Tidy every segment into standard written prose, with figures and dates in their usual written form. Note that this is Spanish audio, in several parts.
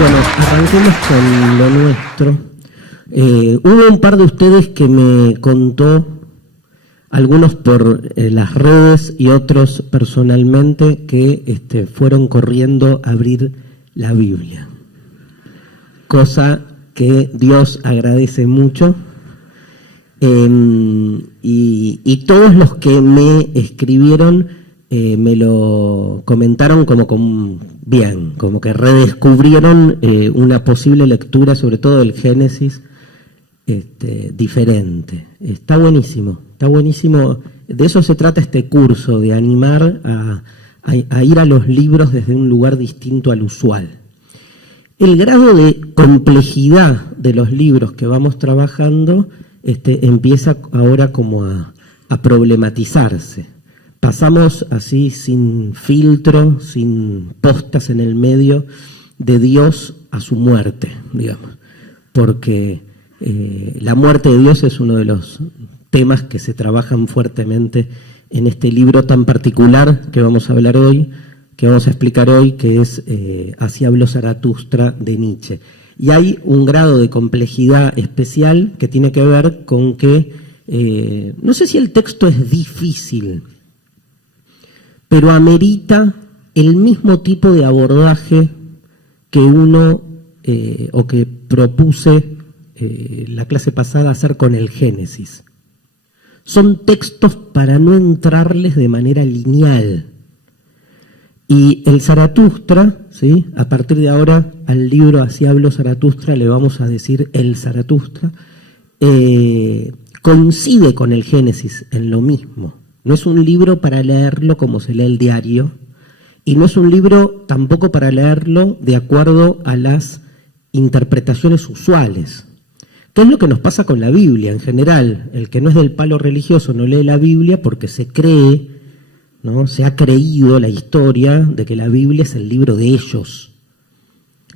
Bueno, arranquemos con lo nuestro. Hubo un par de ustedes que me contó, algunos por las redes y otros personalmente, que fueron corriendo a abrir la Biblia. Cosa que Dios agradece mucho. Y todos los que me escribieron me lo comentaron como bien, como que redescubrieron una posible lectura, sobre todo del Génesis, diferente. Está buenísimo, está buenísimo. De eso se trata este curso, de animar a ir a los libros desde un lugar distinto al usual. El grado de complejidad de los libros que vamos trabajando empieza ahora como a problematizarse. Pasamos así sin filtro, sin postas en el medio, de Dios a su muerte, digamos. Porque la muerte de Dios es uno de los temas que se trabajan fuertemente en este libro tan particular que vamos a hablar hoy, que vamos a explicar hoy, que es Así habló Zaratustra, de Nietzsche. Y hay un grado de complejidad especial que tiene que ver con que, no sé si el texto es difícil, pero amerita el mismo tipo de abordaje que uno, o que propuse la clase pasada hacer con el Génesis. Son textos para no entrarles de manera lineal. Y el Zaratustra, ¿sí? A partir de ahora, al libro Así habló Zaratustra le vamos a decir el Zaratustra, coincide con el Génesis en lo mismo. No es un libro para leerlo como se lee el diario, y no es un libro tampoco para leerlo de acuerdo a las interpretaciones usuales. ¿Qué es lo que nos pasa con la Biblia en general? El que no es del palo religioso no lee la Biblia porque se cree, ¿no? Se ha creído la historia de que la Biblia es el libro de ellos,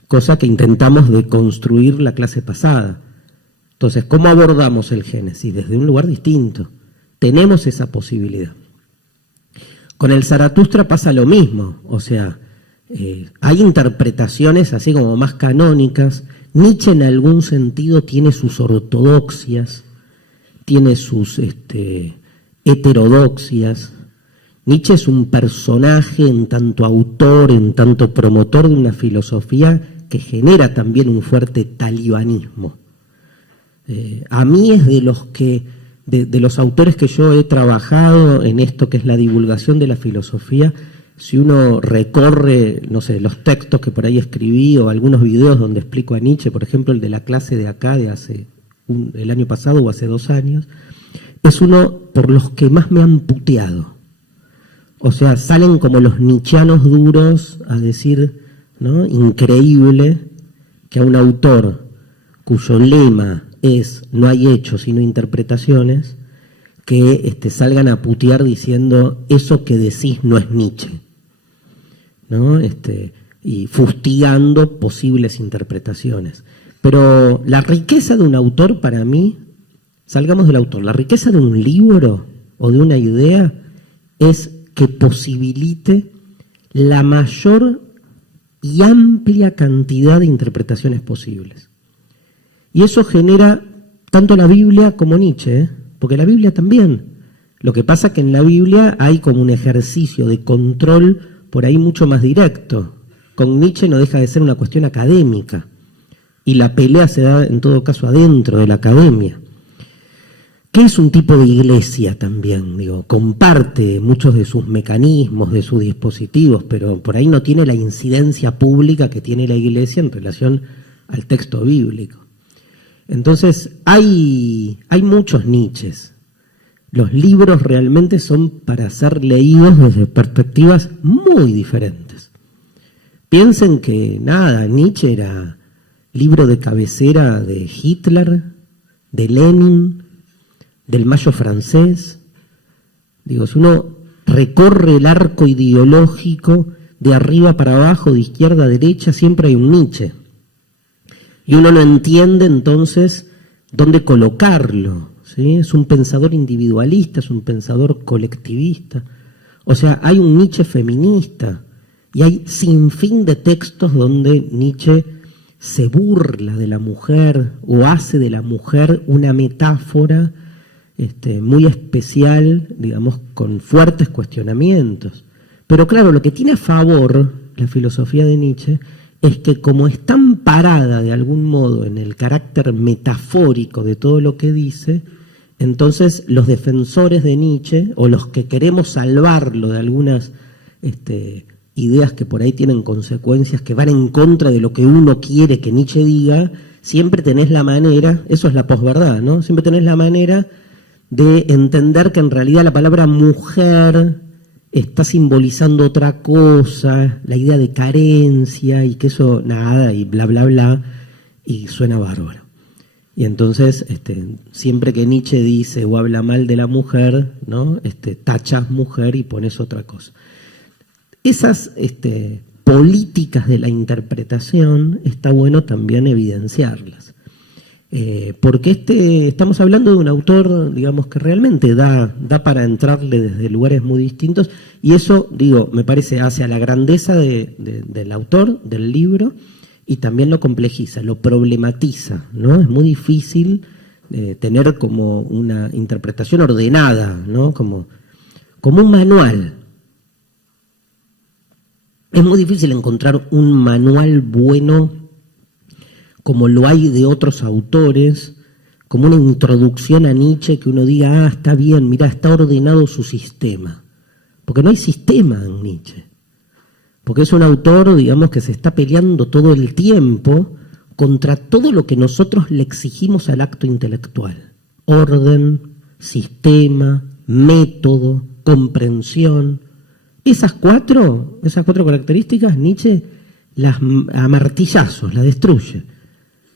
cosa que intentamos deconstruir la clase pasada. Entonces, ¿cómo abordamos el Génesis? Desde un lugar distinto. Tenemos esa posibilidad. Con el Zaratustra pasa lo mismo, o sea, hay interpretaciones así como más canónicas. Nietzsche en algún sentido tiene sus ortodoxias, tiene sus heterodoxias. Nietzsche es un personaje en tanto autor, en tanto promotor de una filosofía que genera también un fuerte talibanismo. A mí es de los autores que yo he trabajado en esto que es la divulgación de la filosofía. Si uno recorre, no sé, los textos que por ahí escribí o algunos videos donde explico a Nietzsche, por ejemplo el de la clase de acá de el año pasado o hace 2 años, es uno por los que más me han puteado. O sea, salen como los nietzscheanos duros a decir, ¿no? Increíble que a un autor cuyo lema es no hay hechos sino interpretaciones, que salgan a putear diciendo eso que decís no es Nietzsche, ¿no? Y fustigando posibles interpretaciones. Pero la riqueza de un autor, para mí, salgamos del autor, la riqueza de un libro o de una idea es que posibilite la mayor y amplia cantidad de interpretaciones posibles. Y eso genera tanto la Biblia como Nietzsche, porque la Biblia también. Lo que pasa es que en la Biblia hay como un ejercicio de control por ahí mucho más directo. Con Nietzsche no deja de ser una cuestión académica. Y la pelea se da en todo caso adentro de la academia. Que es un tipo de iglesia también, digo, comparte muchos de sus mecanismos, de sus dispositivos, pero por ahí no tiene la incidencia pública que tiene la iglesia en relación al texto bíblico. Entonces, hay muchos Nietzsches. Los libros realmente son para ser leídos desde perspectivas muy diferentes. Piensen que, Nietzsche era libro de cabecera de Hitler, de Lenin, del Mayo francés. Digo, si uno recorre el arco ideológico de arriba para abajo, de izquierda a derecha, siempre hay un Nietzsche. Y uno no entiende entonces dónde colocarlo, ¿sí? Es un pensador individualista, es un pensador colectivista. O sea, hay un Nietzsche feminista y hay sinfín de textos donde Nietzsche se burla de la mujer o hace de la mujer una metáfora muy especial, digamos, con fuertes cuestionamientos. Pero claro, lo que tiene a favor la filosofía de Nietzsche es que como está amparada de algún modo en el carácter metafórico de todo lo que dice, entonces los defensores de Nietzsche o los que queremos salvarlo de algunas ideas que por ahí tienen consecuencias que van en contra de lo que uno quiere que Nietzsche diga, siempre tenés la manera, eso es la posverdad, ¿no? Siempre tenés la manera de entender que en realidad la palabra mujer está simbolizando otra cosa, la idea de carencia y que eso nada y bla bla bla y suena bárbaro. Y entonces siempre que Nietzsche dice o habla mal de la mujer, ¿no? Tachas mujer y pones otra cosa. Esas políticas de la interpretación está bueno también evidenciarlas. Porque estamos hablando de un autor, digamos, que realmente da para entrarle desde lugares muy distintos, y eso, digo, me parece hacia la grandeza del autor, del libro, y también lo complejiza, lo problematiza, ¿no? Es muy difícil tener como una interpretación ordenada, ¿no? Como un manual. Es muy difícil encontrar un manual bueno como lo hay de otros autores, como una introducción a Nietzsche que uno diga, está bien, mirá, está ordenado su sistema. Porque no hay sistema en Nietzsche. Porque es un autor, digamos, que se está peleando todo el tiempo contra todo lo que nosotros le exigimos al acto intelectual. Orden, sistema, método, comprensión. Esas cuatro características Nietzsche las a martillazos, las destruye.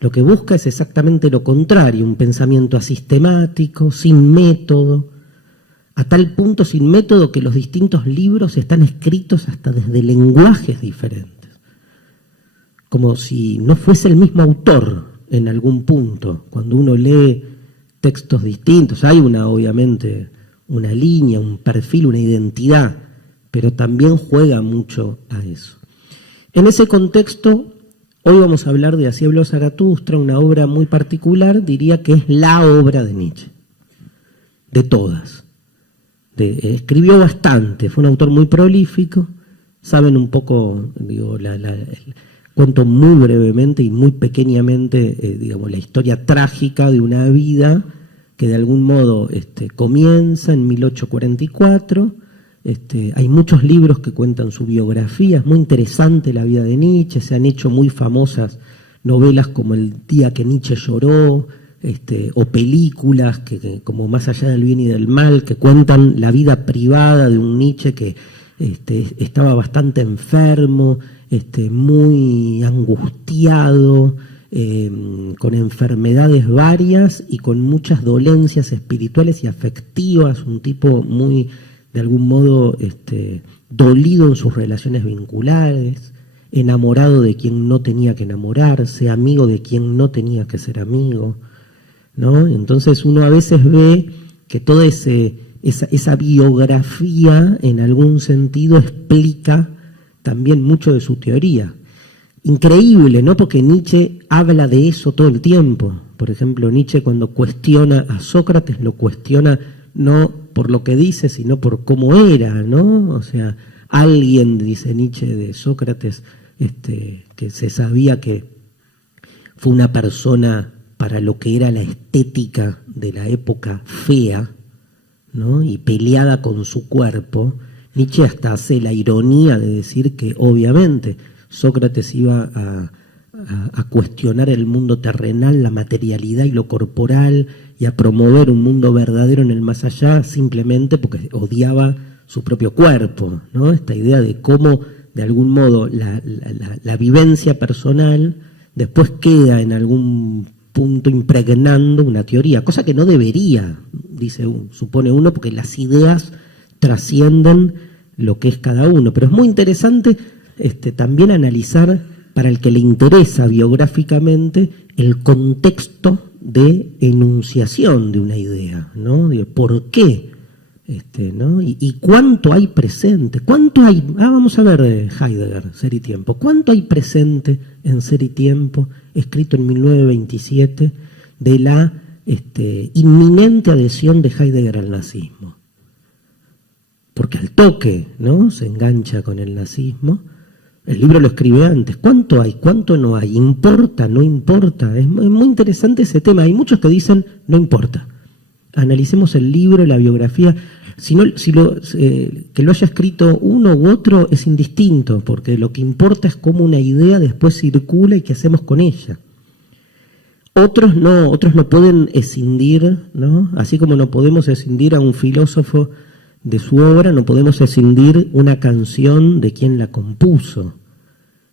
Lo que busca es exactamente lo contrario, un pensamiento asistemático, sin método, a tal punto sin método que los distintos libros están escritos hasta desde lenguajes diferentes. Como si no fuese el mismo autor en algún punto. Cuando uno lee textos distintos, hay obviamente una línea, un perfil, una identidad, pero también juega mucho a eso. En ese contexto, hoy vamos a hablar de Así habló Zaratustra, una obra muy particular, diría que es la obra de Nietzsche, de todas. Escribió bastante, fue un autor muy prolífico, saben un poco, digo, cuento muy brevemente y muy pequeñamente, digamos, la historia trágica de una vida que de algún modo comienza en 1844. Hay muchos libros que cuentan su biografía, es muy interesante la vida de Nietzsche, se han hecho muy famosas novelas como El día que Nietzsche lloró, o películas como Más allá del bien y del mal, que cuentan la vida privada de un Nietzsche que estaba bastante enfermo, muy angustiado, con enfermedades varias y con muchas dolencias espirituales y afectivas, un tipo muy, de algún modo, dolido en sus relaciones vinculares, enamorado de quien no tenía que enamorarse, amigo de quien no tenía que ser amigo, ¿no? Entonces uno a veces ve que toda esa biografía en algún sentido explica también mucho de su teoría. Increíble, ¿no? Porque Nietzsche habla de eso todo el tiempo. Por ejemplo, Nietzsche cuando cuestiona a Sócrates lo cuestiona no por lo que dice, sino por cómo era, ¿no? O sea, alguien, dice Nietzsche de Sócrates, que se sabía que fue una persona para lo que era la estética de la época fea, ¿no? Y peleada con su cuerpo. Nietzsche hasta hace la ironía de decir que obviamente Sócrates iba a cuestionar el mundo terrenal, la materialidad y lo corporal, y a promover un mundo verdadero en el más allá, simplemente porque odiaba su propio cuerpo, ¿no? Esta idea de cómo, de algún modo, la vivencia personal después queda en algún punto impregnando una teoría, cosa que no debería, supone uno, porque las ideas trascienden lo que es cada uno. Pero es muy interesante también analizar, para el que le interesa biográficamente, el contexto de enunciación de una idea, ¿no? ¿Por qué ¿no? Y cuánto hay presente, cuánto hay, vamos a ver Heidegger, Ser y Tiempo, cuánto hay presente en Ser y Tiempo, escrito en 1927, de la inminente adhesión de Heidegger al nazismo. Porque al toque, ¿no?, se engancha con el nazismo. El libro lo escribe antes. ¿Cuánto hay? ¿Cuánto no hay? ¿Importa? ¿No importa? Es muy interesante ese tema. Hay muchos que dicen, no importa. Analicemos el libro, la biografía. Que lo haya escrito uno u otro es indistinto, porque lo que importa es cómo una idea después circula y qué hacemos con ella. Otros no pueden escindir, ¿no? Así como no podemos escindir a un filósofo de su obra, no podemos escindir una canción de quien la compuso.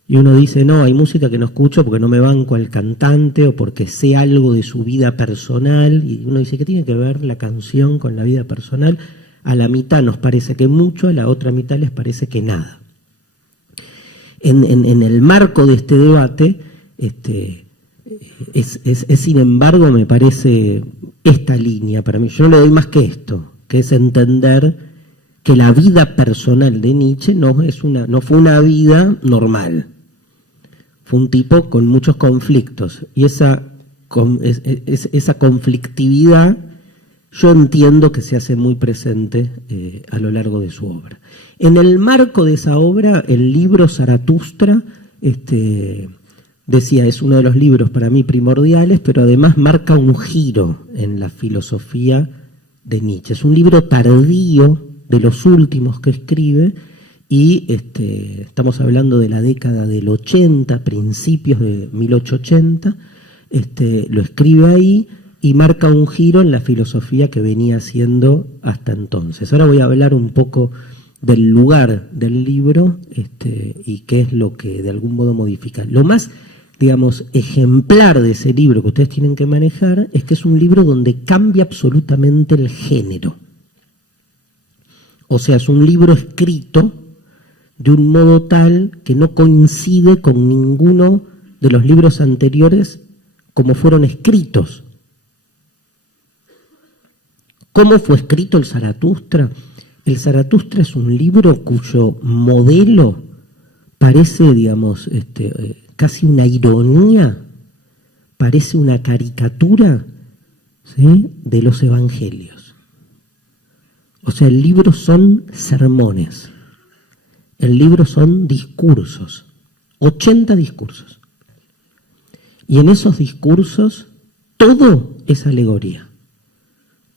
Y uno dice, no, hay música que no escucho porque no me banco al cantante o porque sé algo de su vida personal. Y uno dice, ¿qué tiene que ver la canción con la vida personal? A la mitad nos parece que mucho, a la otra mitad les parece que nada. En el marco de este debate, es sin embargo, me parece esta línea para mí. Yo no le doy más que esto, que es entender que la vida personal de Nietzsche no fue una vida normal. Fue un tipo con muchos conflictos. Y esa conflictividad yo entiendo que se hace muy presente a lo largo de su obra. En el marco de esa obra, el libro Zaratustra, decía, es uno de los libros para mí primordiales, pero además marca un giro en la filosofía de Nietzsche. Es un libro tardío, de los últimos que escribe, y estamos hablando de la década del 80, principios de 1880, lo escribe ahí y marca un giro en la filosofía que venía haciendo hasta entonces. Ahora voy a hablar un poco del lugar del libro y qué es lo que de algún modo modifica. Lo más, digamos, ejemplar de ese libro que ustedes tienen que manejar es que es un libro donde cambia absolutamente el género. O sea, es un libro escrito de un modo tal que no coincide con ninguno de los libros anteriores como fueron escritos. ¿Cómo fue escrito el Zaratustra? El Zaratustra es un libro cuyo modelo parece, digamos, casi una ironía, parece una caricatura, ¿sí?, de los evangelios. O sea, el libro son sermones, el libro son discursos, 80 discursos. Y en esos discursos todo es alegoría,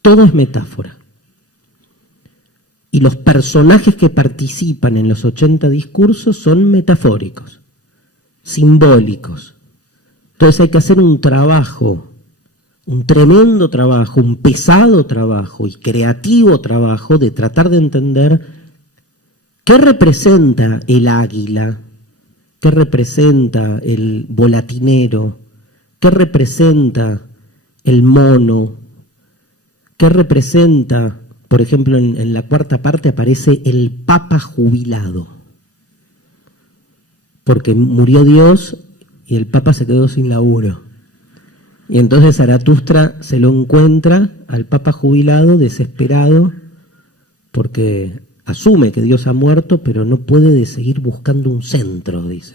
todo es metáfora. Y los personajes que participan en los 80 discursos son metafóricos, simbólicos. Entonces hay que hacer un trabajo, un tremendo trabajo, un pesado trabajo y creativo trabajo de tratar de entender qué representa el águila, qué representa el volatinero, qué representa el mono, qué representa, por ejemplo, en la cuarta parte aparece el papa jubilado, porque murió Dios y el papa se quedó sin laburo. Y entonces Zaratustra se lo encuentra al papa jubilado desesperado porque asume que Dios ha muerto, pero no puede seguir buscando un centro, dice.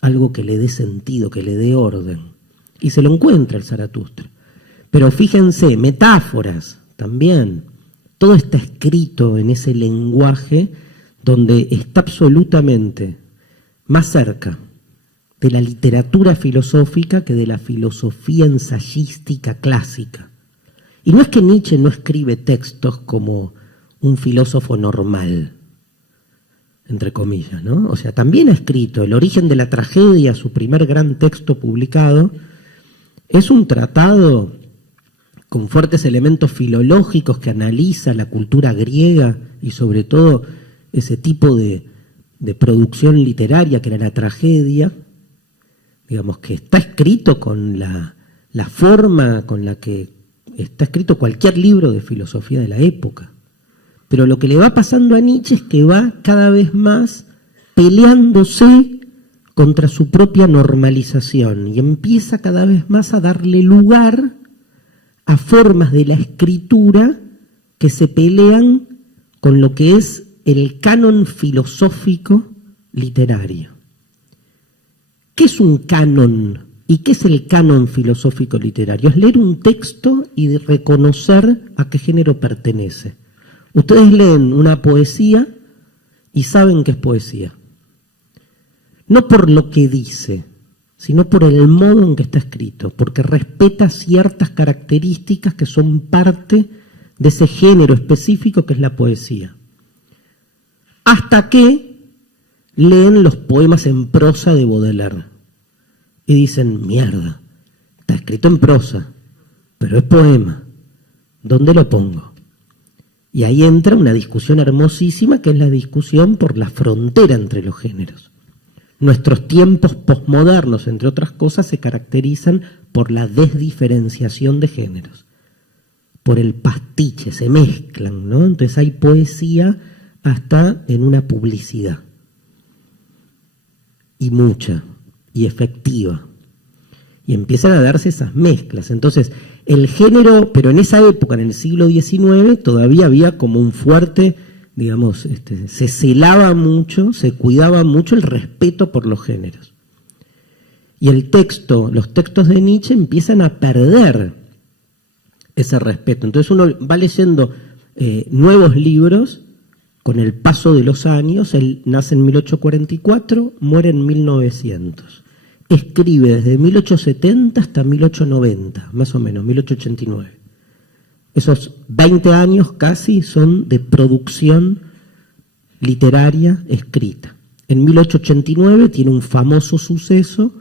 Algo que le dé sentido, que le dé orden. Y se lo encuentra el Zaratustra. Pero fíjense, metáforas también. Todo está escrito en ese lenguaje donde está absolutamente más cerca de la literatura filosófica que de la filosofía ensayística clásica. Y no es que Nietzsche no escribe textos como un filósofo normal, entre comillas, ¿no? O sea, también ha escrito El origen de la tragedia, su primer gran texto publicado. Es un tratado con fuertes elementos filológicos que analiza la cultura griega y sobre todo ese tipo de producción literaria que era la tragedia. Digamos que está escrito con la forma con la que está escrito cualquier libro de filosofía de la época. Pero lo que le va pasando a Nietzsche es que va cada vez más peleándose contra su propia normalización y empieza cada vez más a darle lugar a formas de la escritura que se pelean con lo que es el canon filosófico literario. ¿Qué es un canon? ¿Y qué es el canon filosófico literario? Es leer un texto y reconocer a qué género pertenece. Ustedes leen una poesía y saben que es poesía. No por lo que dice, sino por el modo en que está escrito, porque respeta ciertas características que son parte de ese género específico que es la poesía. Hasta que leen los poemas en prosa de Baudelaire y dicen, mierda, está escrito en prosa, pero es poema, ¿dónde lo pongo? Y ahí entra una discusión hermosísima que es la discusión por la frontera entre los géneros. Nuestros tiempos posmodernos, entre otras cosas, se caracterizan por la desdiferenciación de géneros, por el pastiche, se mezclan, ¿no? Entonces hay poesía hasta en una publicidad, y mucha, y efectiva, y empiezan a darse esas mezclas. Entonces, el género, pero en esa época, en el siglo XIX, todavía había como un fuerte, digamos, se celaba mucho, se cuidaba mucho el respeto por los géneros. Y los textos de Nietzsche empiezan a perder ese respeto. Entonces uno va leyendo nuevos libros con el paso de los años. Él nace en 1844, muere en 1900. Escribe desde 1870 hasta 1890, más o menos, 1889. Esos 20 años casi son de producción literaria escrita. En 1889 tiene un famoso suceso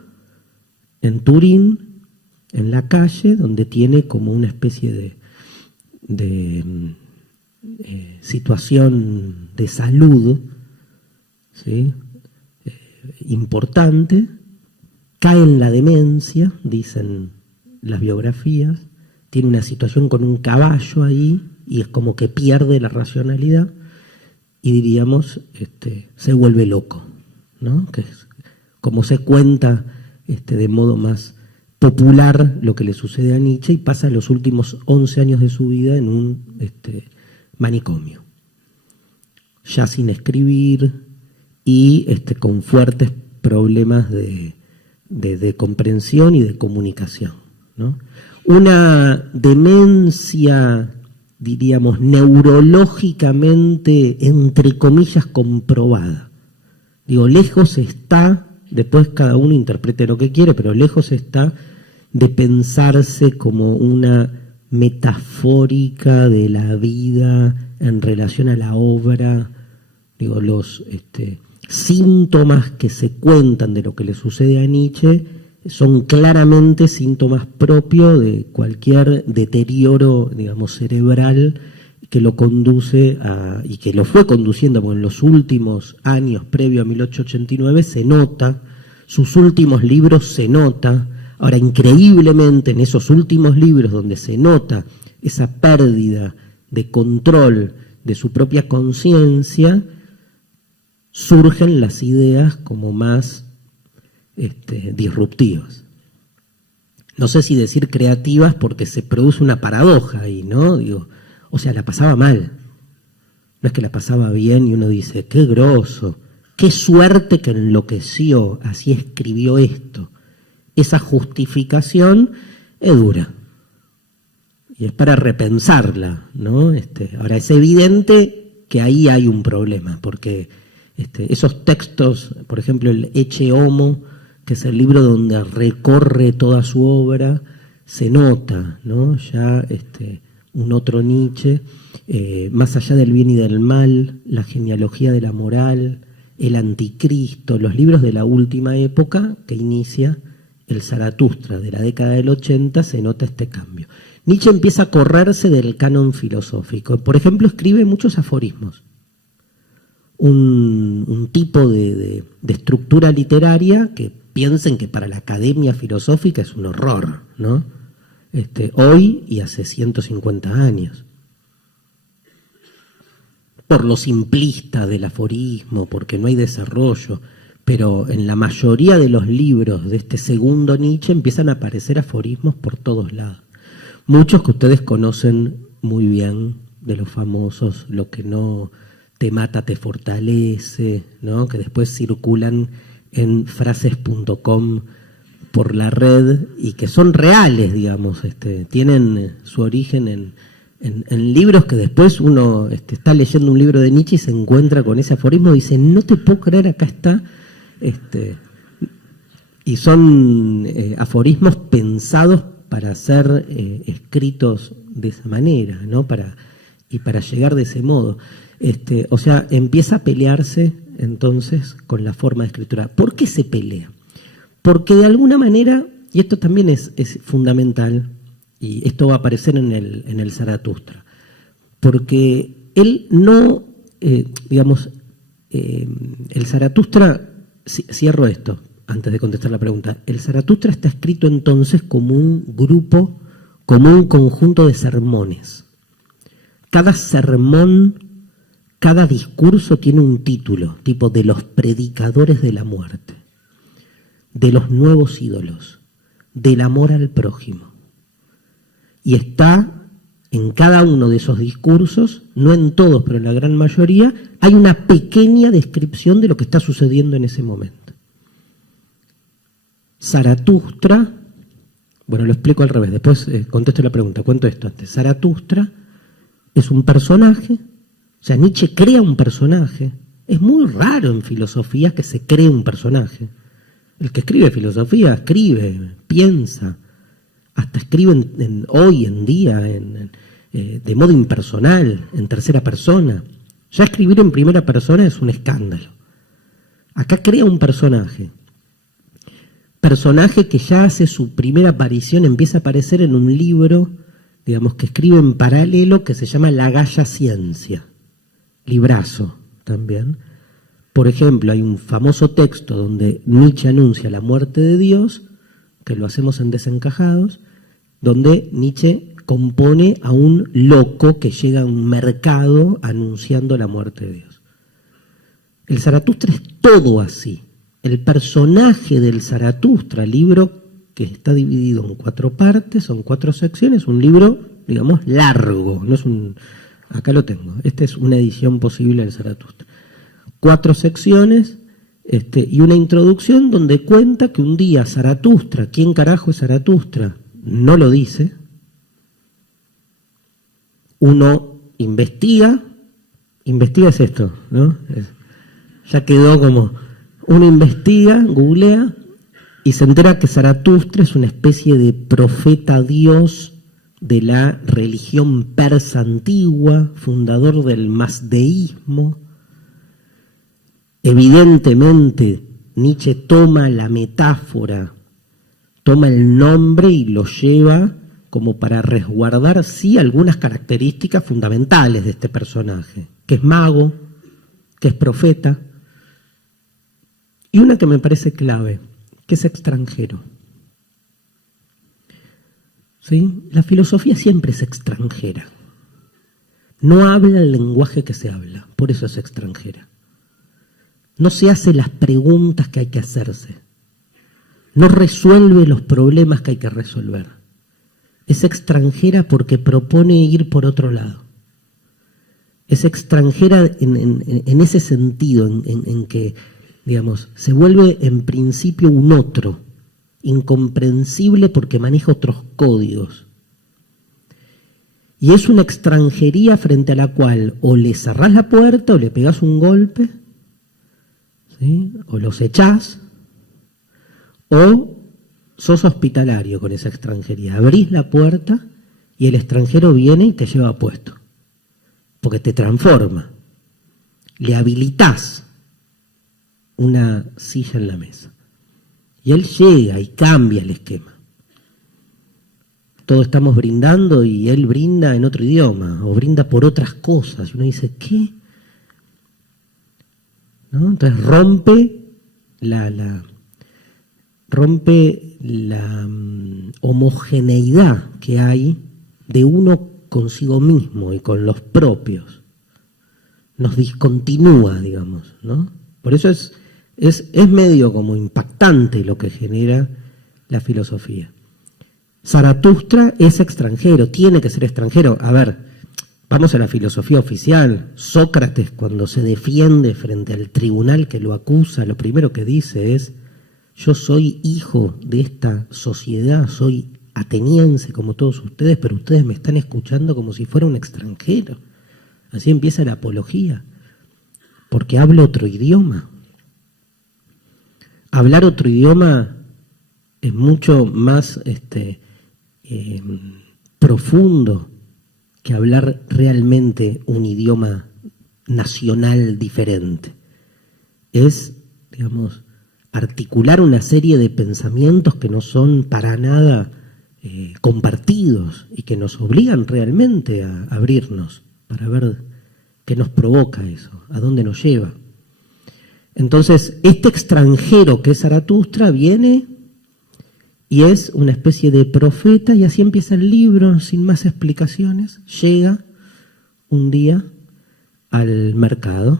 en Turín, en la calle, donde tiene como una especie de situación de salud, ¿sí? Importante, cae en la demencia, dicen las biografías, tiene una situación con un caballo ahí y es como que pierde la racionalidad y diríamos, se vuelve loco, ¿no? Que es como se cuenta de modo más popular lo que le sucede a Nietzsche, y pasa los últimos 11 años de su vida en un manicomio, ya sin escribir y con fuertes problemas de comprensión y de comunicación, ¿no? Una demencia, diríamos, neurológicamente, entre comillas, comprobada. Digo, lejos está, después cada uno interprete lo que quiere, pero lejos está de pensarse como una metafórica de la vida en relación a la obra. Digo, los síntomas que se cuentan de lo que le sucede a Nietzsche son claramente síntomas propios de cualquier deterioro, digamos, cerebral que lo conduce y que lo fue conduciendo, porque en los últimos años, previo a 1889, se nota, sus últimos libros se nota. Ahora, increíblemente, en esos últimos libros donde se nota esa pérdida de control de su propia conciencia, surgen las ideas como más disruptivas. No sé si decir creativas, porque se produce una paradoja ahí, ¿no? Digo, o sea, la pasaba mal. No es que la pasaba bien y uno dice, qué groso, qué suerte que enloqueció, así escribió esto. Esa justificación es dura. Y es para repensarla, ¿no? Ahora, es evidente que ahí hay un problema, porque esos textos, por ejemplo, el Ecce Homo, que es el libro donde recorre toda su obra, se nota, ¿no? Ya un otro Nietzsche, más allá del bien y del mal, la genealogía de la moral, el anticristo, los libros de la última época que inicia el Zaratustra de la década del 80, se nota este cambio. Nietzsche empieza a correrse del canon filosófico. Por ejemplo, escribe muchos aforismos. Un tipo de estructura literaria que piensen que para la academia filosófica es un horror, ¿no? Hoy y hace 150 años. Por lo simplista del aforismo, porque no hay desarrollo, pero en la mayoría de los libros de este segundo Nietzsche empiezan a aparecer aforismos por todos lados. Muchos que ustedes conocen muy bien, de los famosos, lo que no te mata te fortalece, ¿no? Que después circulan en frases.com por la red y que son reales, digamos, tienen su origen en libros que después uno está leyendo un libro de Nietzsche y se encuentra con ese aforismo y dice, no te puedo creer, acá está. Y son aforismos pensados para ser escritos de esa manera, ¿no? Para llegar de ese modo. O sea, empieza a pelearse entonces con la forma de escritura. ¿Por qué se pelea? Porque de alguna manera, y esto también es fundamental, y esto va a aparecer en el Zaratustra, porque él no, el Zaratustra, cierro esto antes de contestar la pregunta, el Zaratustra está escrito entonces como un grupo, como un conjunto de sermones. Cada sermón, cada discurso tiene un título, tipo de los predicadores de la muerte, de los nuevos ídolos, del amor al prójimo. Y está en cada uno de esos discursos, no en todos, pero en la gran mayoría, hay una pequeña descripción de lo que está sucediendo en ese momento. Zaratustra, bueno, lo explico al revés, después contesto la pregunta, cuento esto antes. Zaratustra es un personaje, o sea, Nietzsche crea un personaje. Es muy raro en filosofía que se cree un personaje. El que escribe filosofía escribe, piensa, hasta escribe hoy en día de modo impersonal, en tercera persona. Ya escribir en primera persona es un escándalo. Acá crea un personaje que ya hace su primera aparición, empieza a aparecer en un libro, digamos, que escribe en paralelo, que se llama La Gaya Ciencia, librazo también. Por ejemplo, hay un famoso texto donde Nietzsche anuncia la muerte de Dios, que lo hacemos en Desencajados, donde Nietzsche compone a un loco que llega a un mercado anunciando la muerte de Dios. El Zaratustra es todo así. El personaje del Zaratustra, libro que está dividido en 4 partes, son 4 secciones, un libro, digamos, largo, no es acá lo tengo, esta es una edición posible del Zaratustra. 4 secciones y una introducción donde cuenta que un día Zaratustra, ¿quién carajo es Zaratustra? No lo dice. Uno investiga es esto, ¿no? Ya quedó como, uno investiga, googlea y se entera que Zaratustra es una especie de profeta dios de la religión persa antigua, fundador del mazdeísmo. Evidentemente, Nietzsche toma la metáfora, toma el nombre y lo lleva como para resguardar, sí, algunas características fundamentales de este personaje, que es mago, que es profeta, y una que me parece clave, que es extranjero. ¿Sí? La filosofía siempre es extranjera. No habla el lenguaje que se habla, por eso es extranjera. No se hace las preguntas que hay que hacerse. No resuelve los problemas que hay que resolver. Es extranjera porque propone ir por otro lado. Es extranjera en ese sentido, en que, digamos, se vuelve en principio un otro, incomprensible porque maneja otros códigos. Y es una extranjería frente a la cual o le cerrás la puerta o le pegás un golpe, ¿sí? O los echás, o sos hospitalario con esa extranjería. Abrís la puerta y el extranjero viene y te lleva puesto, porque te transforma. Le habilitás una silla en la mesa. Y él llega y cambia el esquema. Todos estamos brindando y él brinda en otro idioma, o brinda por otras cosas. Y uno dice, ¿qué? ¿No? Entonces rompe la homogeneidad que hay de uno consigo mismo y con los propios. Nos discontinúa, digamos, ¿no? Por eso es medio como impactante lo que genera la filosofía. Zaratustra es extranjero, tiene que ser extranjero. A ver, Vamos a la filosofía oficial. Sócrates, cuando se defiende frente al tribunal que lo acusa, lo primero que dice es: yo soy hijo de esta sociedad, soy ateniense como todos ustedes, pero ustedes me están escuchando como si fuera un extranjero. Así empieza la apología, porque hablo otro idioma. Hablar otro idioma es mucho más profundo que hablar realmente un idioma nacional diferente. Es, digamos, articular una serie de pensamientos que no son para nada compartidos y que nos obligan realmente a abrirnos para ver qué nos provoca eso, a dónde nos lleva. Entonces, este extranjero que es Zaratustra viene y es una especie de profeta, y así empieza el libro, sin más explicaciones. Llega un día al mercado,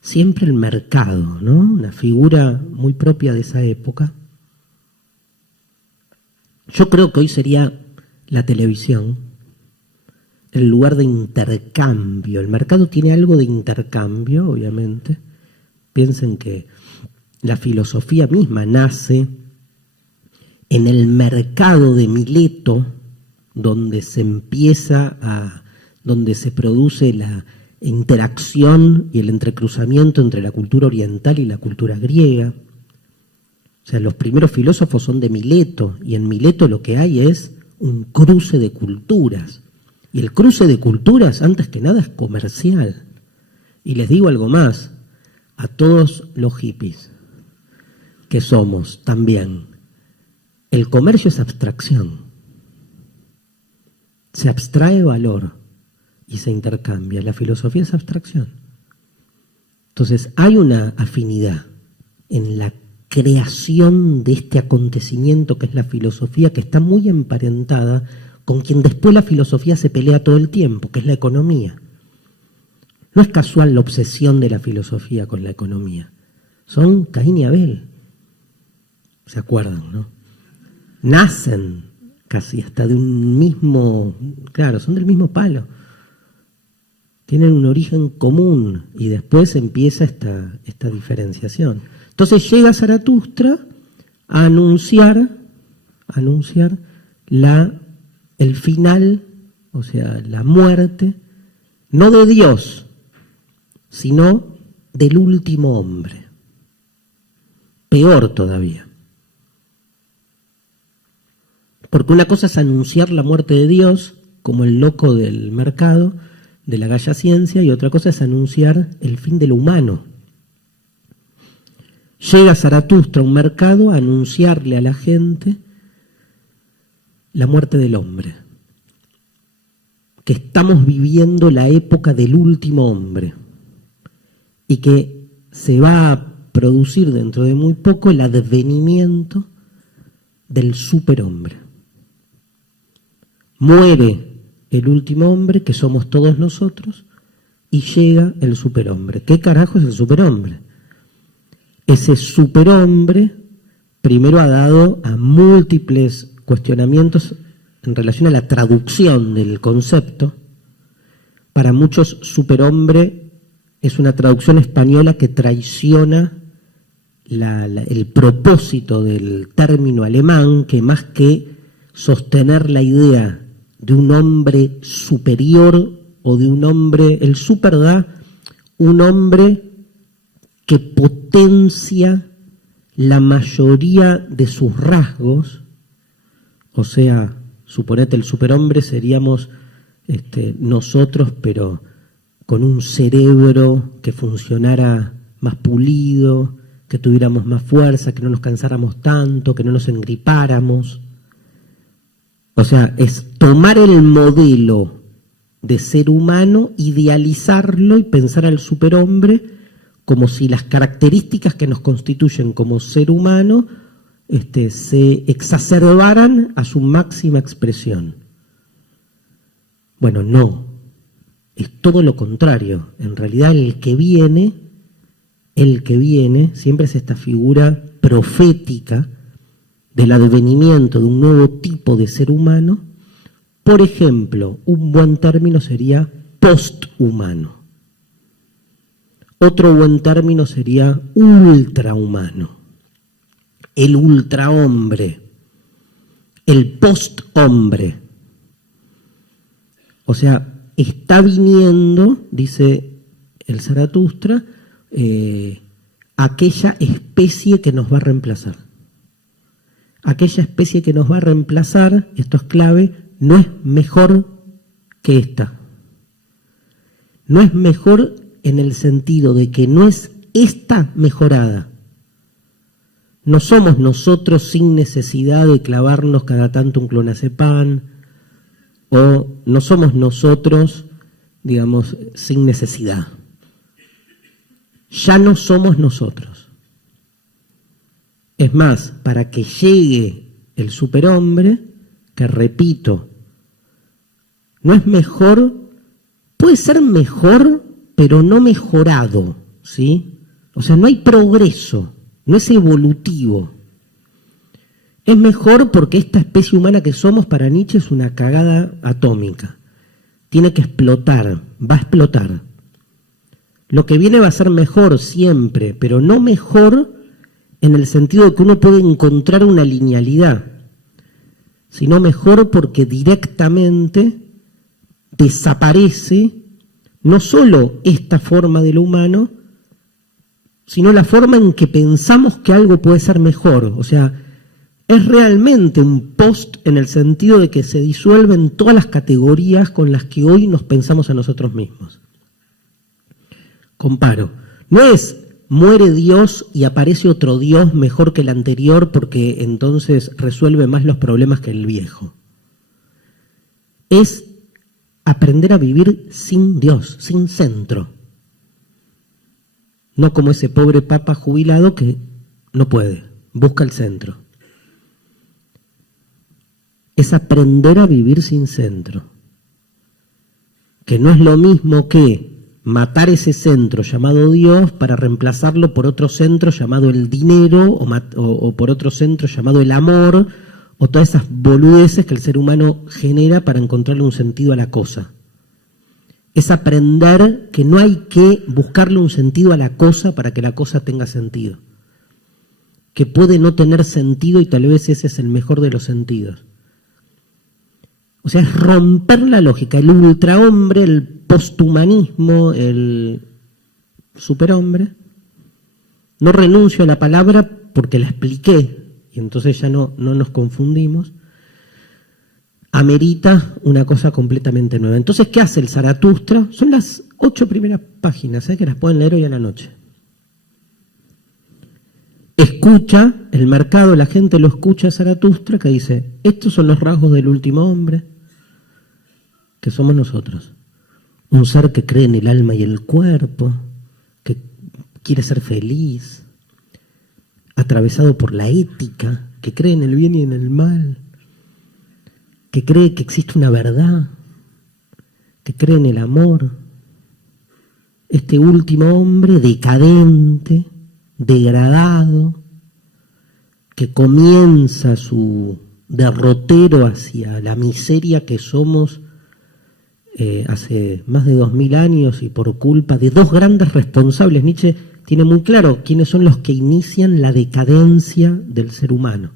siempre el mercado, ¿no? Una figura muy propia de esa época. Yo creo que hoy sería la televisión el lugar de intercambio. El mercado tiene algo de intercambio, obviamente. Piensen que la filosofía misma nace en el mercado de Mileto, donde se donde se produce la interacción y el entrecruzamiento entre la cultura oriental y la cultura griega. O sea, los primeros filósofos son de Mileto, y en Mileto lo que hay es un cruce de culturas. Y el cruce de culturas, antes que nada, es comercial. Y les digo algo más, a todos los hippies que somos también, el comercio es abstracción. Se abstrae valor y se intercambia. La filosofía es abstracción. Entonces hay una afinidad en la creación de este acontecimiento que es la filosofía, que está muy emparentada con quien después la filosofía se pelea todo el tiempo, que es la economía. No es casual la obsesión de la filosofía con la economía. Son Caín y Abel. ¿Se acuerdan, no? Nacen casi hasta de un mismo, claro, son del mismo palo. Tienen un origen común y después empieza esta diferenciación. Entonces llega Zaratustra a anunciar el final, o sea, la muerte, no de Dios, sino del último hombre. Peor todavía. Porque una cosa es anunciar la muerte de Dios, como el loco del mercado, de la galla ciencia, y otra cosa es anunciar el fin de lo humano. Llega Zaratustra a un mercado a anunciarle a la gente la muerte del hombre, que estamos viviendo la época del último hombre y que se va a producir dentro de muy poco el advenimiento del superhombre. Muere el último hombre, que somos todos nosotros, y llega el superhombre. ¿Qué carajo es el superhombre? Ese superhombre primero ha dado a múltiples cuestionamientos en relación a la traducción del concepto. Para muchos, superhombre es una traducción española que traiciona el propósito del término alemán, que más que sostener la idea de un hombre superior o de un hombre, el super da un hombre que potencia la mayoría de sus rasgos, o sea, suponete el superhombre seríamos nosotros, pero con un cerebro que funcionara más pulido, que tuviéramos más fuerza, que no nos cansáramos tanto, que no nos engripáramos. O sea, es tomar el modelo de ser humano, idealizarlo y pensar al superhombre como si las características que nos constituyen como ser humano se exacerbaran a su máxima expresión. Bueno, no, es todo lo contrario. En realidad el que viene siempre es esta figura profética del advenimiento de un nuevo tipo de ser humano, Por ejemplo, un buen término sería posthumano. Otro buen término sería ultrahumano. El ultrahombre. El posthombre. O sea, está viniendo, dice el Zaratustra, aquella especie que nos va a reemplazar. Aquella especie que nos va a reemplazar, esto es clave, no es mejor que esta. No es mejor en el sentido de que no es esta mejorada. No somos nosotros sin necesidad de clavarnos cada tanto un clonazepam, o no somos nosotros, digamos, sin necesidad. Ya no somos nosotros. Es más, para que llegue el superhombre, que repito, no es mejor, puede ser mejor, pero no mejorado, ¿sí? O sea, no hay progreso, no es evolutivo. Es mejor porque esta especie humana que somos para Nietzsche es una cagada atómica. Tiene que explotar, va a explotar. Lo que viene va a ser mejor siempre, pero no mejor en el sentido de que uno puede encontrar una linealidad, sino mejor porque directamente desaparece no solo esta forma de lo humano, sino la forma en que pensamos que algo puede ser mejor. O sea, es realmente un post en el sentido de que se disuelven todas las categorías con las que hoy nos pensamos a nosotros mismos. Comparo. No es muere Dios y aparece otro Dios mejor que el anterior porque entonces resuelve más los problemas que el viejo. Es aprender a vivir sin Dios, sin centro. No como ese pobre papa jubilado que no puede, busca el centro. Es aprender a vivir sin centro. Que no es lo mismo que matar ese centro llamado Dios para reemplazarlo por otro centro llamado el dinero o por otro centro llamado el amor o todas esas boludeces que el ser humano genera para encontrarle un sentido a la cosa. Es aprender que no hay que buscarle un sentido a la cosa para que la cosa tenga sentido. Que puede no tener sentido y tal vez ese es el mejor de los sentidos. O sea, es romper la lógica. El ultrahombre, el posthumanismo, el superhombre. No renuncio a la palabra porque la expliqué y entonces ya no nos confundimos. Amerita una cosa completamente nueva. Entonces, ¿qué hace el Zaratustra? Son las 8 primeras páginas, que las pueden leer hoy a la noche. Escucha el mercado, la gente lo escucha a Zaratustra, que dice, estos son los rasgos del último hombre, que somos nosotros. Un ser que cree en el alma y el cuerpo, que quiere ser feliz, atravesado por la ética, que cree en el bien y en el mal, que cree que existe una verdad, que cree en el amor. Este último hombre decadente, degradado, que comienza su derrotero hacia la miseria que somos hace más de 2000 años y por culpa de dos grandes responsables. Nietzsche tiene muy claro quiénes son los que inician la decadencia del ser humano.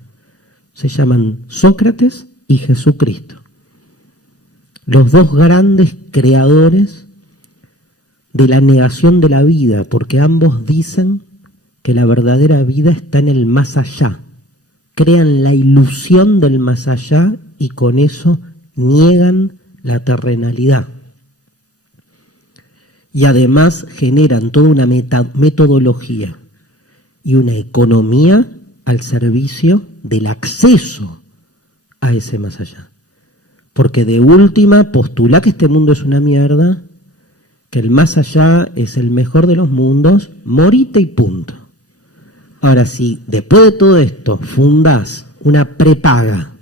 Se llaman Sócrates y Jesucristo. Los dos grandes creadores de la negación de la vida, porque ambos dicen que la verdadera vida está en el más allá. Crean la ilusión del más allá y con eso niegan la terrenalidad. Y además generan toda una metodología y una economía al servicio del acceso a ese más allá. Porque de última postula que este mundo es una mierda, que el más allá es el mejor de los mundos, morite y punto. Ahora, si después de todo esto fundás una prepaga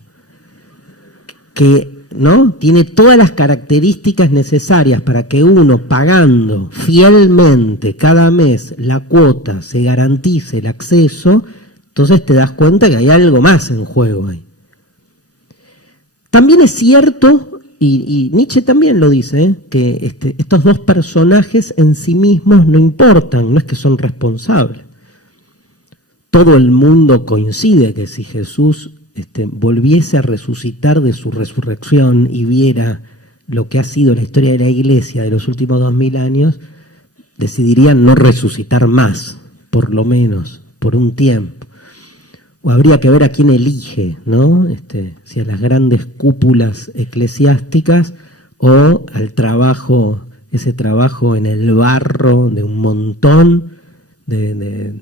que ¿no? tiene todas las características necesarias para que uno, pagando fielmente cada mes la cuota, se garantice el acceso, entonces te das cuenta que hay algo más en juego ahí. También es cierto y Nietzsche también lo dice, que estos dos personajes en sí mismos no importan, no es que son responsables. Todo el mundo coincide que si Jesús volviese a resucitar de su resurrección y viera lo que ha sido la historia de la Iglesia de los últimos 2000 años, decidirían no resucitar más, por lo menos, por un tiempo. O habría que ver a quién elige, ¿no? Si a las grandes cúpulas eclesiásticas o al trabajo, ese trabajo en el barro de un montón de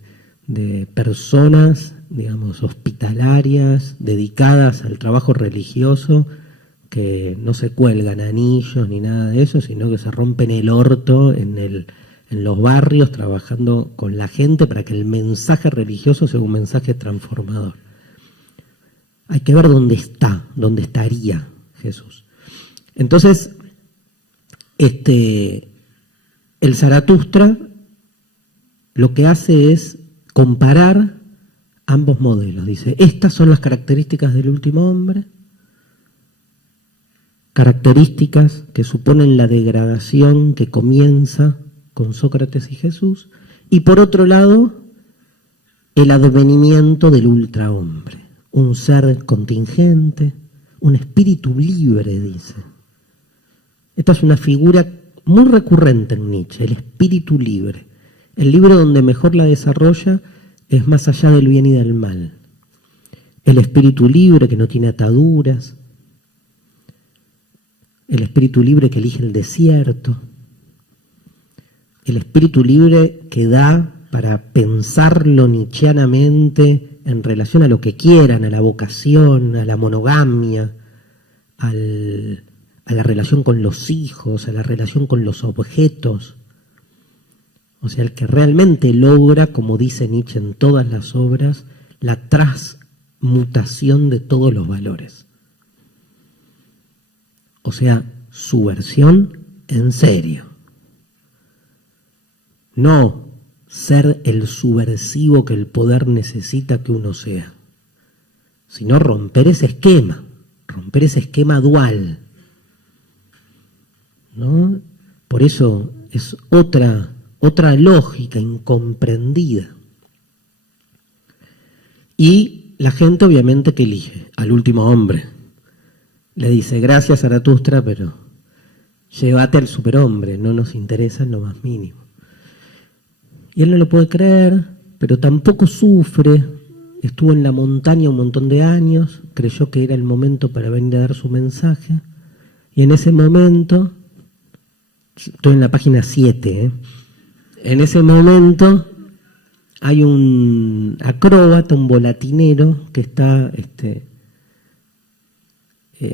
personas, digamos, hospitalarias, dedicadas al trabajo religioso, que no se cuelgan anillos ni nada de eso, sino que se rompen el orto en los barrios trabajando con la gente para que el mensaje religioso sea un mensaje transformador. Hay que ver dónde estaría Jesús. Entonces, el Zaratustra lo que hace es comparar ambos modelos. Dice, estas son las características del último hombre, características que suponen la degradación que comienza con Sócrates y Jesús, y por otro lado, el advenimiento del ultrahombre, un ser contingente, un espíritu libre, dice. Esta es una figura muy recurrente en Nietzsche, el espíritu libre. El libro donde mejor la desarrolla es Más allá del bien y del mal. El espíritu libre que no tiene ataduras, el espíritu libre que elige el desierto, el espíritu libre que da para pensarlo nietzscheanamente en relación a lo que quieran, a la vocación, a la monogamia, a la relación con los hijos, a la relación con los objetos. O sea, el que realmente logra, como dice Nietzsche en todas las obras, la transmutación de todos los valores. O sea, subversión en serio. No ser el subversivo que el poder necesita que uno sea, sino romper ese esquema dual, ¿no? Por eso es otra lógica incomprendida. Y la gente obviamente que elige al último hombre. Le dice, gracias Zaratustra, pero llévate al superhombre, no nos interesa en lo más mínimo. Y él no lo puede creer, pero tampoco sufre. Estuvo en la montaña un montón de años, creyó que era el momento para venir a dar su mensaje. Y en ese momento, estoy en la página 7, en ese momento hay un acróbata, un volatinero, que está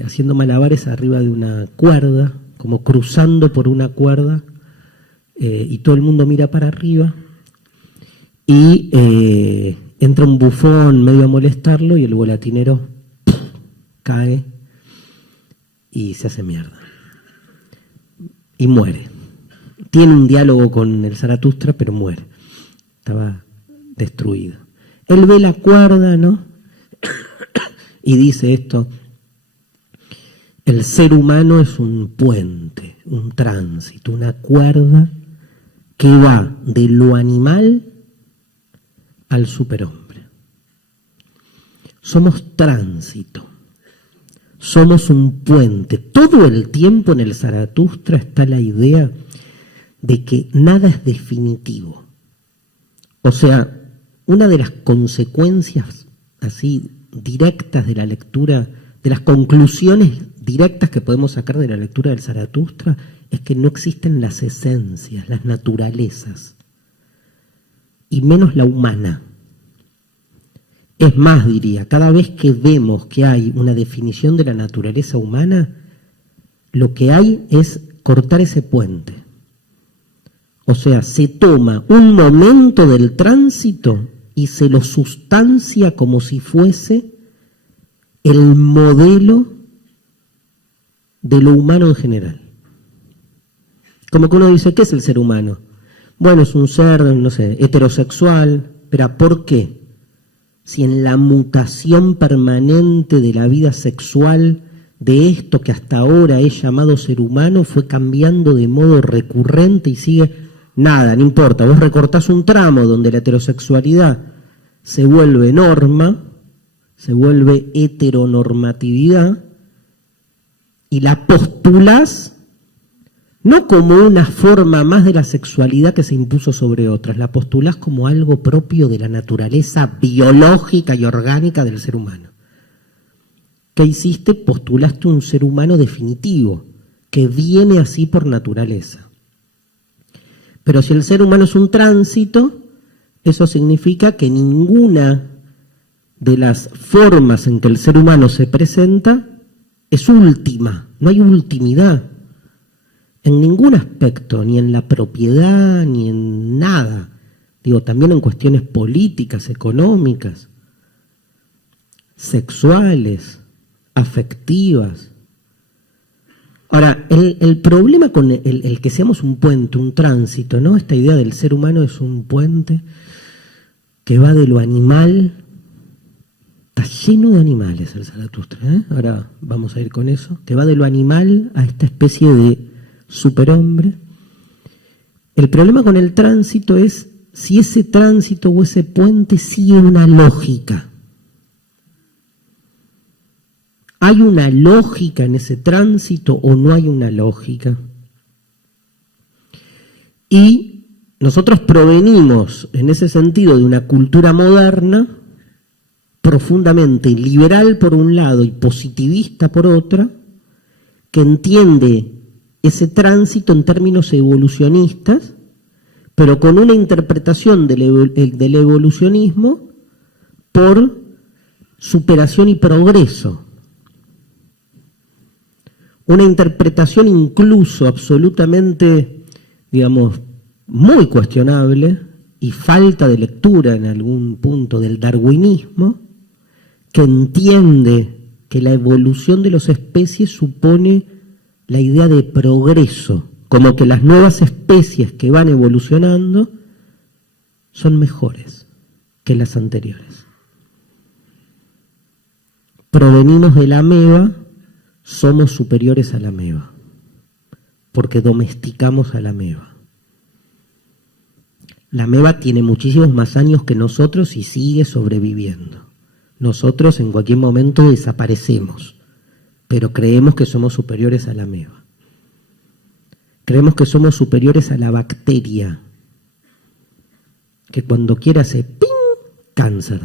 haciendo malabares arriba de una cuerda, como cruzando por una cuerda, y todo el mundo mira para arriba. Y entra un bufón medio a molestarlo y el volatinero cae y se hace mierda. Y muere. Tiene un diálogo con el Zaratustra, pero muere. Estaba destruido. Él ve la cuerda, ¿no? Y dice esto: el ser humano es un puente, un tránsito, una cuerda que va de lo animal al superhombre. Somos tránsito, somos un puente. Todo el tiempo en el Zaratustra está la idea de que nada es definitivo. O sea, una de las consecuencias así directas de la lectura, de las conclusiones directas que podemos sacar de la lectura del Zaratustra, es que no existen las esencias, las naturalezas, y menos la humana. Es más, diría, cada vez que vemos que hay una definición de la naturaleza humana, lo que hay es cortar ese puente. O sea, se toma un momento del tránsito y se lo sustancia como si fuese el modelo de lo humano en general. Como que uno dice, ¿qué es el ser humano? Bueno, es un ser, no sé, heterosexual, pero ¿por qué? Si en la mutación permanente de la vida sexual de esto que hasta ahora es llamado ser humano fue cambiando de modo recurrente y sigue, nada, no importa, vos recortás un tramo donde la heterosexualidad se vuelve norma, se vuelve heteronormatividad, y la postulás no como una forma más de la sexualidad que se impuso sobre otras, la postulás como algo propio de la naturaleza biológica y orgánica del ser humano. ¿Qué hiciste? Postulaste un ser humano definitivo, que viene así por naturaleza. Pero si el ser humano es un tránsito, eso significa que ninguna de las formas en que el ser humano se presenta es última, no hay ultimidad. En ningún aspecto, ni en la propiedad, ni en nada. Digo, también en cuestiones políticas, económicas, sexuales, afectivas. Ahora, el problema con el que seamos un puente, un tránsito, ¿no? Esta idea del ser humano es un puente que va de lo animal, está lleno de animales el Zaratustra, ¿eh? Ahora vamos a ir con eso, que va de lo animal a esta especie de superhombre. El problema con el tránsito es si ese tránsito o ese puente sigue una lógica. ¿Hay una lógica en ese tránsito o no hay una lógica? Y nosotros provenimos en ese sentido de una cultura moderna profundamente liberal por un lado y positivista por otra, que entiende ese tránsito en términos evolucionistas, pero con una interpretación del evolucionismo por superación y progreso. Una interpretación incluso absolutamente, digamos, muy cuestionable y falta de lectura en algún punto del darwinismo, que entiende que la evolución de las especies supone la idea de progreso, como que las nuevas especies que van evolucionando son mejores que las anteriores. Provenimos de la ameba, somos superiores a la ameba, porque domesticamos a la ameba. La ameba tiene muchísimos más años que nosotros y sigue sobreviviendo. Nosotros en cualquier momento desaparecemos, pero creemos que somos superiores a la ameba. Creemos que somos superiores a la bacteria, que cuando quiera hace ¡ping! Cáncer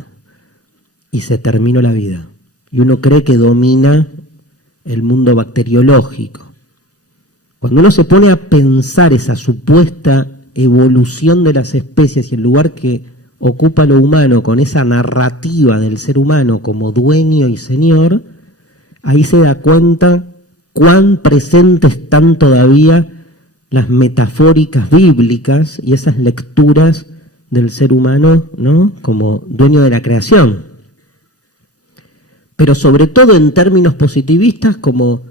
y se terminó la vida. Y uno cree que domina el mundo bacteriológico. Cuando uno se pone a pensar esa supuesta evolución de las especies y el lugar que ocupa lo humano con esa narrativa del ser humano como dueño y señor, ahí se da cuenta cuán presentes están todavía las metafóricas bíblicas y esas lecturas del ser humano, ¿no?, como dueño de la creación. Pero sobre todo en términos positivistas como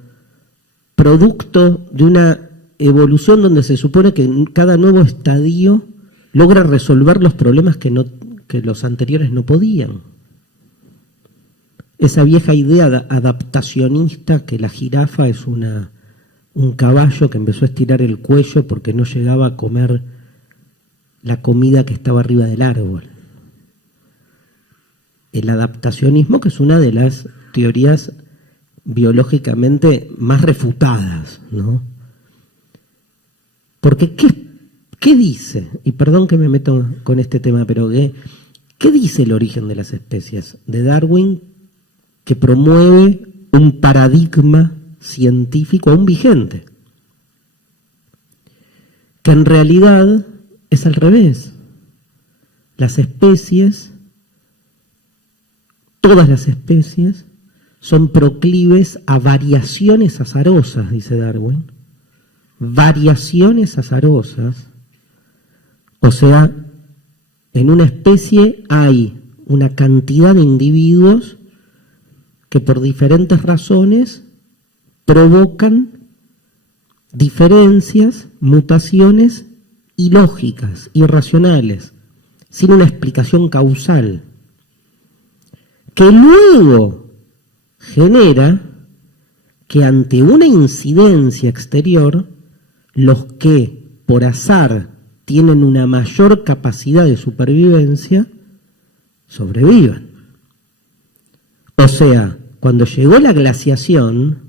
producto de una evolución donde se supone que cada nuevo estadio logra resolver los problemas que los anteriores no podían. Esa vieja idea adaptacionista que la jirafa es un caballo que empezó a estirar el cuello porque no llegaba a comer la comida que estaba arriba del árbol. El adaptacionismo, que es una de las teorías biológicamente más refutadas, ¿no? Porque ¿qué dice? Y perdón que me meto con este tema, pero ¿qué dice el origen de las especies? De Darwin, que promueve un paradigma científico aún vigente, que en realidad es al revés. Las especies, todas las especies, son proclives a variaciones azarosas, dice Darwin. Variaciones azarosas. O sea, en una especie hay una cantidad de individuos que por diferentes razones provocan diferencias, mutaciones ilógicas, irracionales, sin una explicación causal, que luego genera que ante una incidencia exterior, los que por azar tienen una mayor capacidad de supervivencia, sobrevivan. O sea, cuando llegó la glaciación,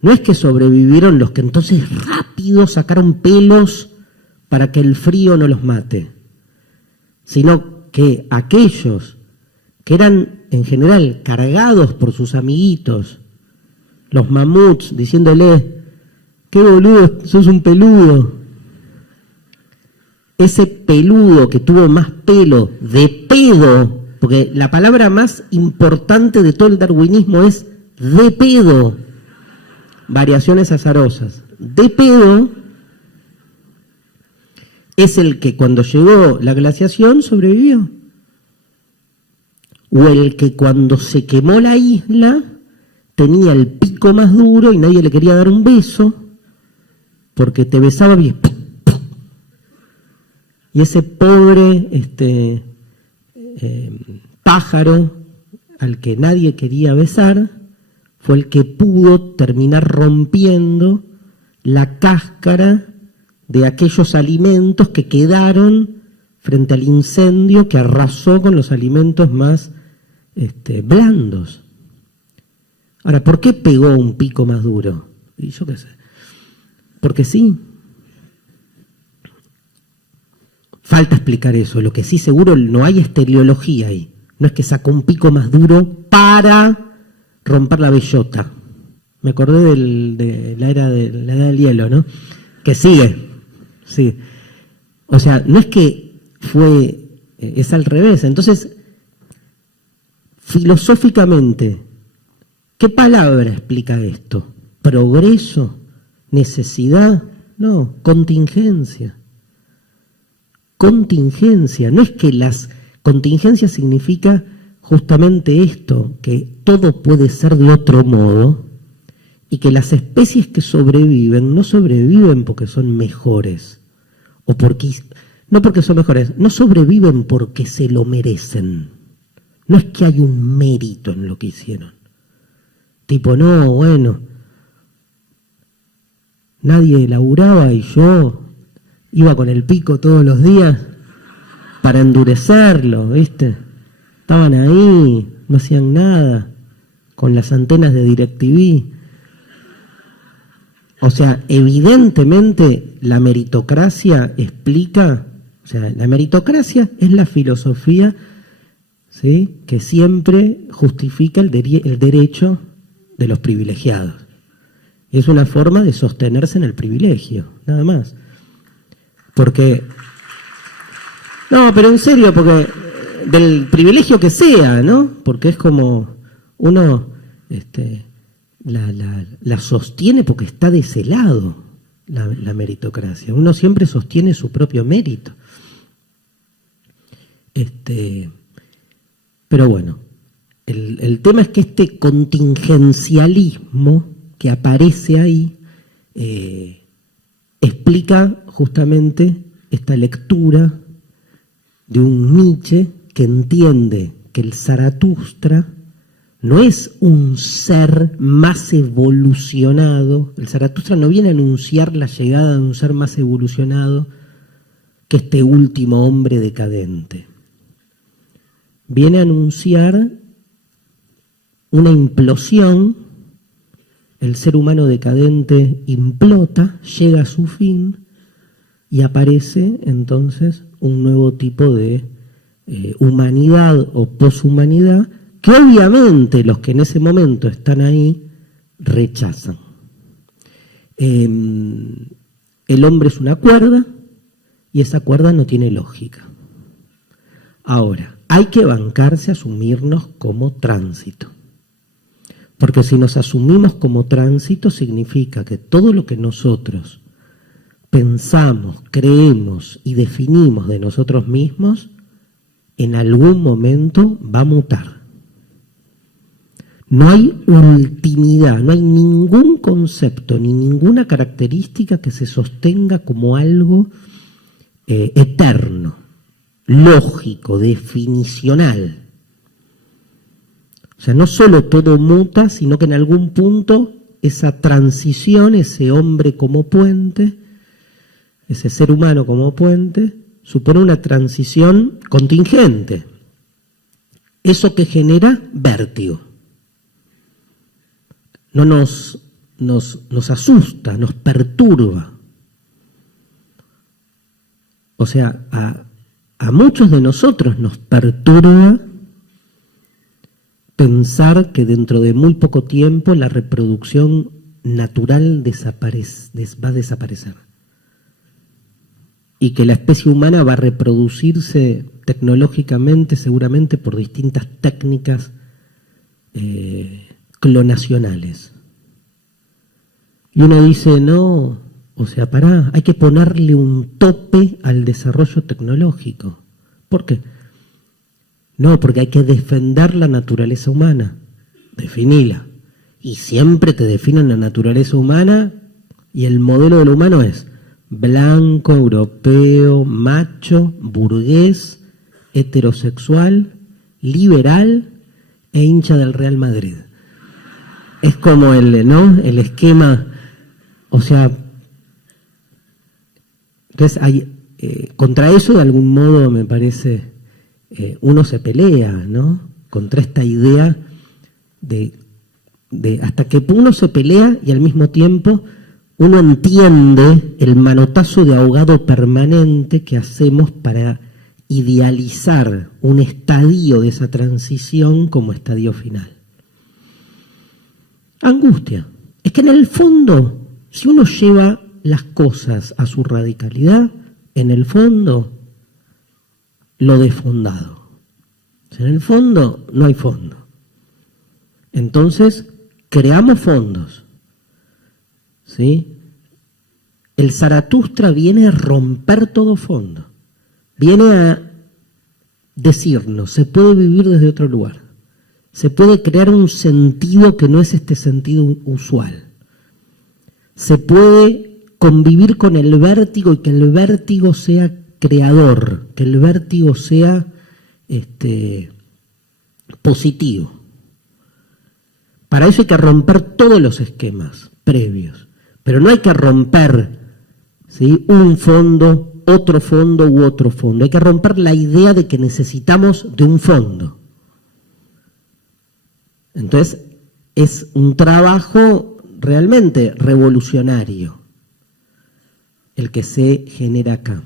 no es que sobrevivieron los que entonces rápido sacaron pelos para que el frío no los mate, sino que aquellos que eran en general cargados por sus amiguitos, los mamuts, diciéndole, qué boludo, sos un peludo. Ese peludo que tuvo más pelo de pedo, porque la palabra más importante de todo el darwinismo es de pedo, variaciones azarosas, de pedo, es el que cuando llegó la glaciación sobrevivió. O el que cuando se quemó la isla tenía el pico más duro y nadie le quería dar un beso porque te besaba bien. Y ese pobre pájaro al que nadie quería besar fue el que pudo terminar rompiendo la cáscara de aquellos alimentos que quedaron frente al incendio que arrasó con los alimentos más blandos. Ahora, ¿por qué pegó un pico más duro? Y yo qué sé. Porque sí. Falta explicar eso. Lo que sí seguro no hay es teleología ahí. No es que sacó un pico más duro para romper la bellota. Me acordé de la edad del hielo, ¿no? Que sigue. Sí. O sea, no es que es al revés. Entonces, filosóficamente, ¿qué palabra explica esto? ¿Progreso? ¿Necesidad? No, contingencia. Contingencia. No es que las contingencias significa justamente esto, que todo puede ser de otro modo y que las especies que sobreviven no sobreviven porque son mejores o no porque son mejores, no sobreviven porque se lo merecen. No es que hay un mérito en lo que hicieron. Tipo, no, bueno, nadie laburaba y yo iba con el pico todos los días para endurecerlo, ¿viste? Estaban ahí, no hacían nada, con las antenas de DirecTV. O sea, evidentemente la meritocracia explica, o sea, la meritocracia es la filosofía, ¿sí?, que siempre justifica el derecho de los privilegiados. Es una forma de sostenerse en el privilegio, nada más. Porque, no, pero en serio, porque del privilegio que sea, ¿no? Porque es como uno la sostiene porque está de ese lado, la meritocracia. Uno siempre sostiene su propio mérito. Pero bueno, el tema es que este contingencialismo que aparece ahí explica justamente esta lectura de un Nietzsche que entiende que el Zaratustra no es un ser más evolucionado. El Zaratustra no viene a anunciar la llegada de un ser más evolucionado que este último hombre decadente. Viene a anunciar una implosión. El ser humano decadente implota, llega a su fin y aparece entonces un nuevo tipo de humanidad o poshumanidad que obviamente los que en ese momento están ahí rechazan. El hombre es una cuerda y esa cuerda no tiene lógica. Ahora, hay que bancarse, asumirnos como tránsito. Porque si nos asumimos como tránsito significa que todo lo que nosotros pensamos, creemos y definimos de nosotros mismos, en algún momento va a mutar. No hay ultimidad, no hay ningún concepto ni ninguna característica que se sostenga como algo eterno, lógico, definicional. O sea, no solo todo muta, sino que en algún punto esa transición, ese hombre como puente, ese ser humano como puente, supone una transición contingente. Eso que genera vértigo. No nos asusta, nos perturba. O sea, a muchos de nosotros nos perturba pensar que dentro de muy poco tiempo la reproducción natural va a desaparecer. Y que la especie humana va a reproducirse tecnológicamente, seguramente por distintas técnicas clonacionales. Y uno dice, no, o sea, pará, hay que ponerle un tope al desarrollo tecnológico. ¿Por qué? No, porque hay que defender la naturaleza humana, definila. Y siempre te definen la naturaleza humana y el modelo del humano es blanco, europeo, macho, burgués, heterosexual, liberal e hincha del Real Madrid. Es como el esquema, o sea, entonces contra eso de algún modo me parece uno se pelea, ¿no? Contra esta idea de hasta que uno se pelea y al mismo tiempo uno entiende el manotazo de ahogado permanente que hacemos para idealizar un estadio de esa transición como estadio final. Angustia. Es que en el fondo, si uno lleva las cosas a su radicalidad, en el fondo, lo desfondado. En el fondo, no hay fondo. Entonces, creamos fondos. ¿Sí? El Zaratustra viene a romper todo fondo. Viene a decirnos, se puede vivir desde otro lugar. Se puede crear un sentido que no es este sentido usual. Se puede convivir con el vértigo y que el vértigo sea creador, que el vértigo sea positivo. Para eso hay que romper todos los esquemas previos, pero no hay que romper, ¿sí?, un fondo, otro fondo u otro fondo. Hay que romper la idea de que necesitamos de un fondo. Entonces, es un trabajo realmente revolucionario el que se genera acá.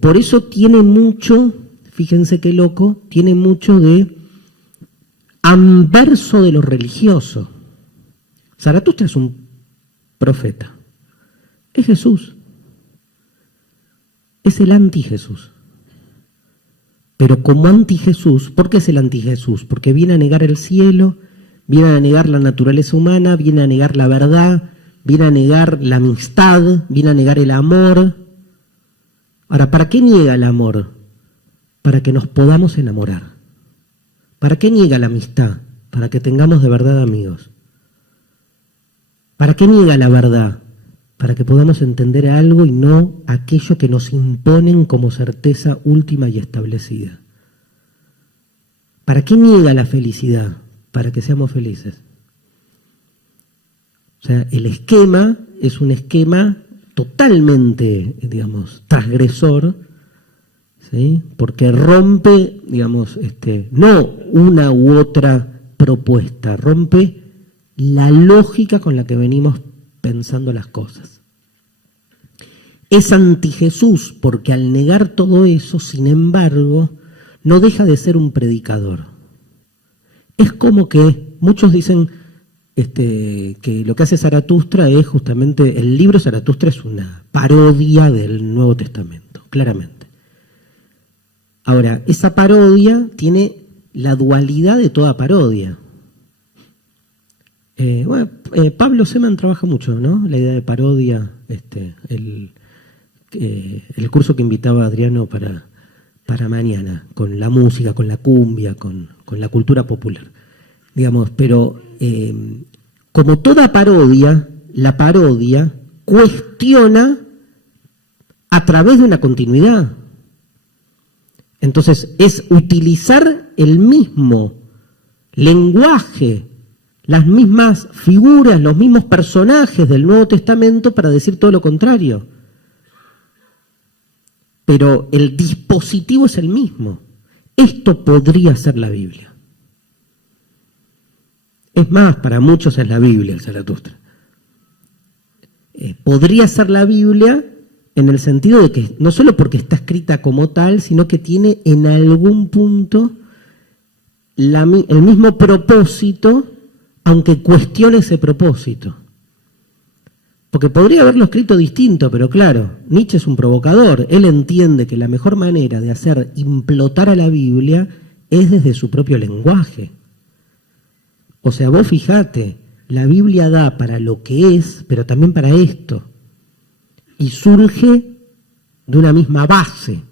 Por eso tiene mucho, fíjense qué loco, tiene mucho de anverso de lo religioso. Zaratustra es un profeta, es Jesús, es el anti-Jesús. Pero como anti-Jesús, ¿por qué es el anti-Jesús? Porque viene a negar el cielo, viene a negar la naturaleza humana, viene a negar la verdad, viene a negar la amistad, viene a negar el amor. Ahora, ¿para qué niega el amor? Para que nos podamos enamorar. ¿Para qué niega la amistad? Para que tengamos de verdad amigos. ¿Para qué niega la verdad? Para que podamos entender algo y no aquello que nos imponen como certeza última y establecida. ¿Para qué niega la felicidad? Para que seamos felices. O sea, el esquema es un esquema totalmente, digamos, transgresor, ¿sí? Porque rompe, digamos, no una u otra propuesta, rompe la lógica con la que venimos pensando las cosas. Es anti-Jesús porque al negar todo eso, sin embargo, no deja de ser un predicador. Es como que muchos dicen que lo que hace Zaratustra es justamente, el libro Zaratustra es una parodia del Nuevo Testamento, claramente. Ahora, esa parodia tiene la dualidad de toda parodia. Pablo Seman trabaja mucho, ¿no? La idea de parodia, el curso que invitaba a Adriano para mañana, con la música, con la cumbia, con la cultura popular, digamos, pero como toda parodia, la parodia cuestiona a través de una continuidad. Entonces, es utilizar el mismo lenguaje, las mismas figuras, los mismos personajes del Nuevo Testamento para decir todo lo contrario. Pero el dispositivo es el mismo. Esto podría ser la Biblia. Es más, para muchos es la Biblia, el Zaratustra. Podría ser la Biblia en el sentido de que no solo porque está escrita como tal, sino que tiene en algún punto el mismo propósito, aunque cuestione ese propósito. Porque podría haberlo escrito distinto, pero claro, Nietzsche es un provocador. Él entiende que la mejor manera de hacer implotar a la Biblia es desde su propio lenguaje. O sea, vos fijate, la Biblia da para lo que es, pero también para esto. Y surge de una misma base.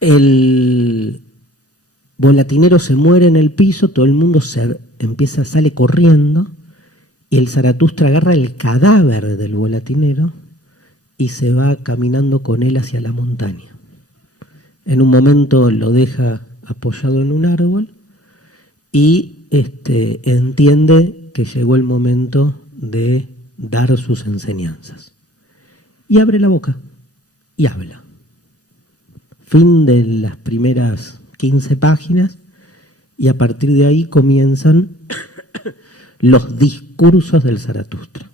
El volatinero se muere en el piso, todo el mundo sale corriendo, y el Zaratustra agarra el cadáver del volatinero y se va caminando con él hacia la montaña. En un momento lo deja apoyado en un árbol y entiende que llegó el momento de dar sus enseñanzas. Y abre la boca y habla. Fin de las primeras 15 páginas, y a partir de ahí comienzan los discursos del Zaratustra.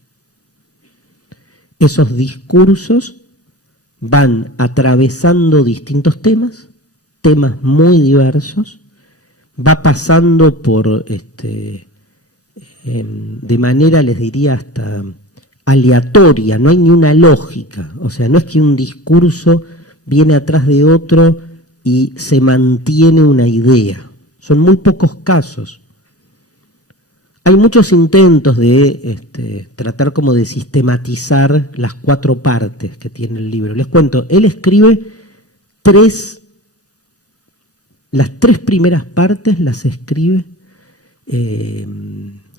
Esos discursos van atravesando distintos temas muy diversos, va pasando por, de manera, les diría, hasta aleatoria, no hay ni una lógica, o sea, no es que un discurso viene atrás de otro y se mantiene una idea, son muy pocos casos. Hay muchos intentos de tratar como de sistematizar las 4 partes que tiene el libro. Les cuento, él escribe las 3 primeras partes las escribe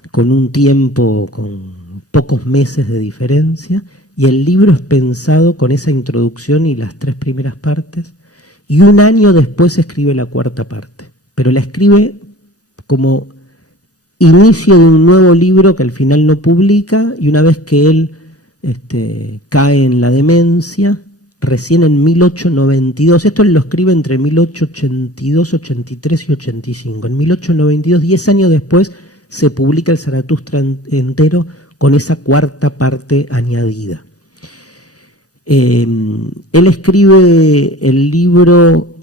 con un tiempo, con pocos meses de diferencia, y el libro es pensado con esa introducción y las 3 primeras partes, y un año después escribe la 4ª parte, pero la escribe como inicio de un nuevo libro que al final no publica, y una vez que él cae en la demencia, recién en 1892, esto él lo escribe entre 1882, 83 y 85, en 1892, 10 años después, se publica el Zaratustra entero con esa 4ª parte añadida. Él escribe el libro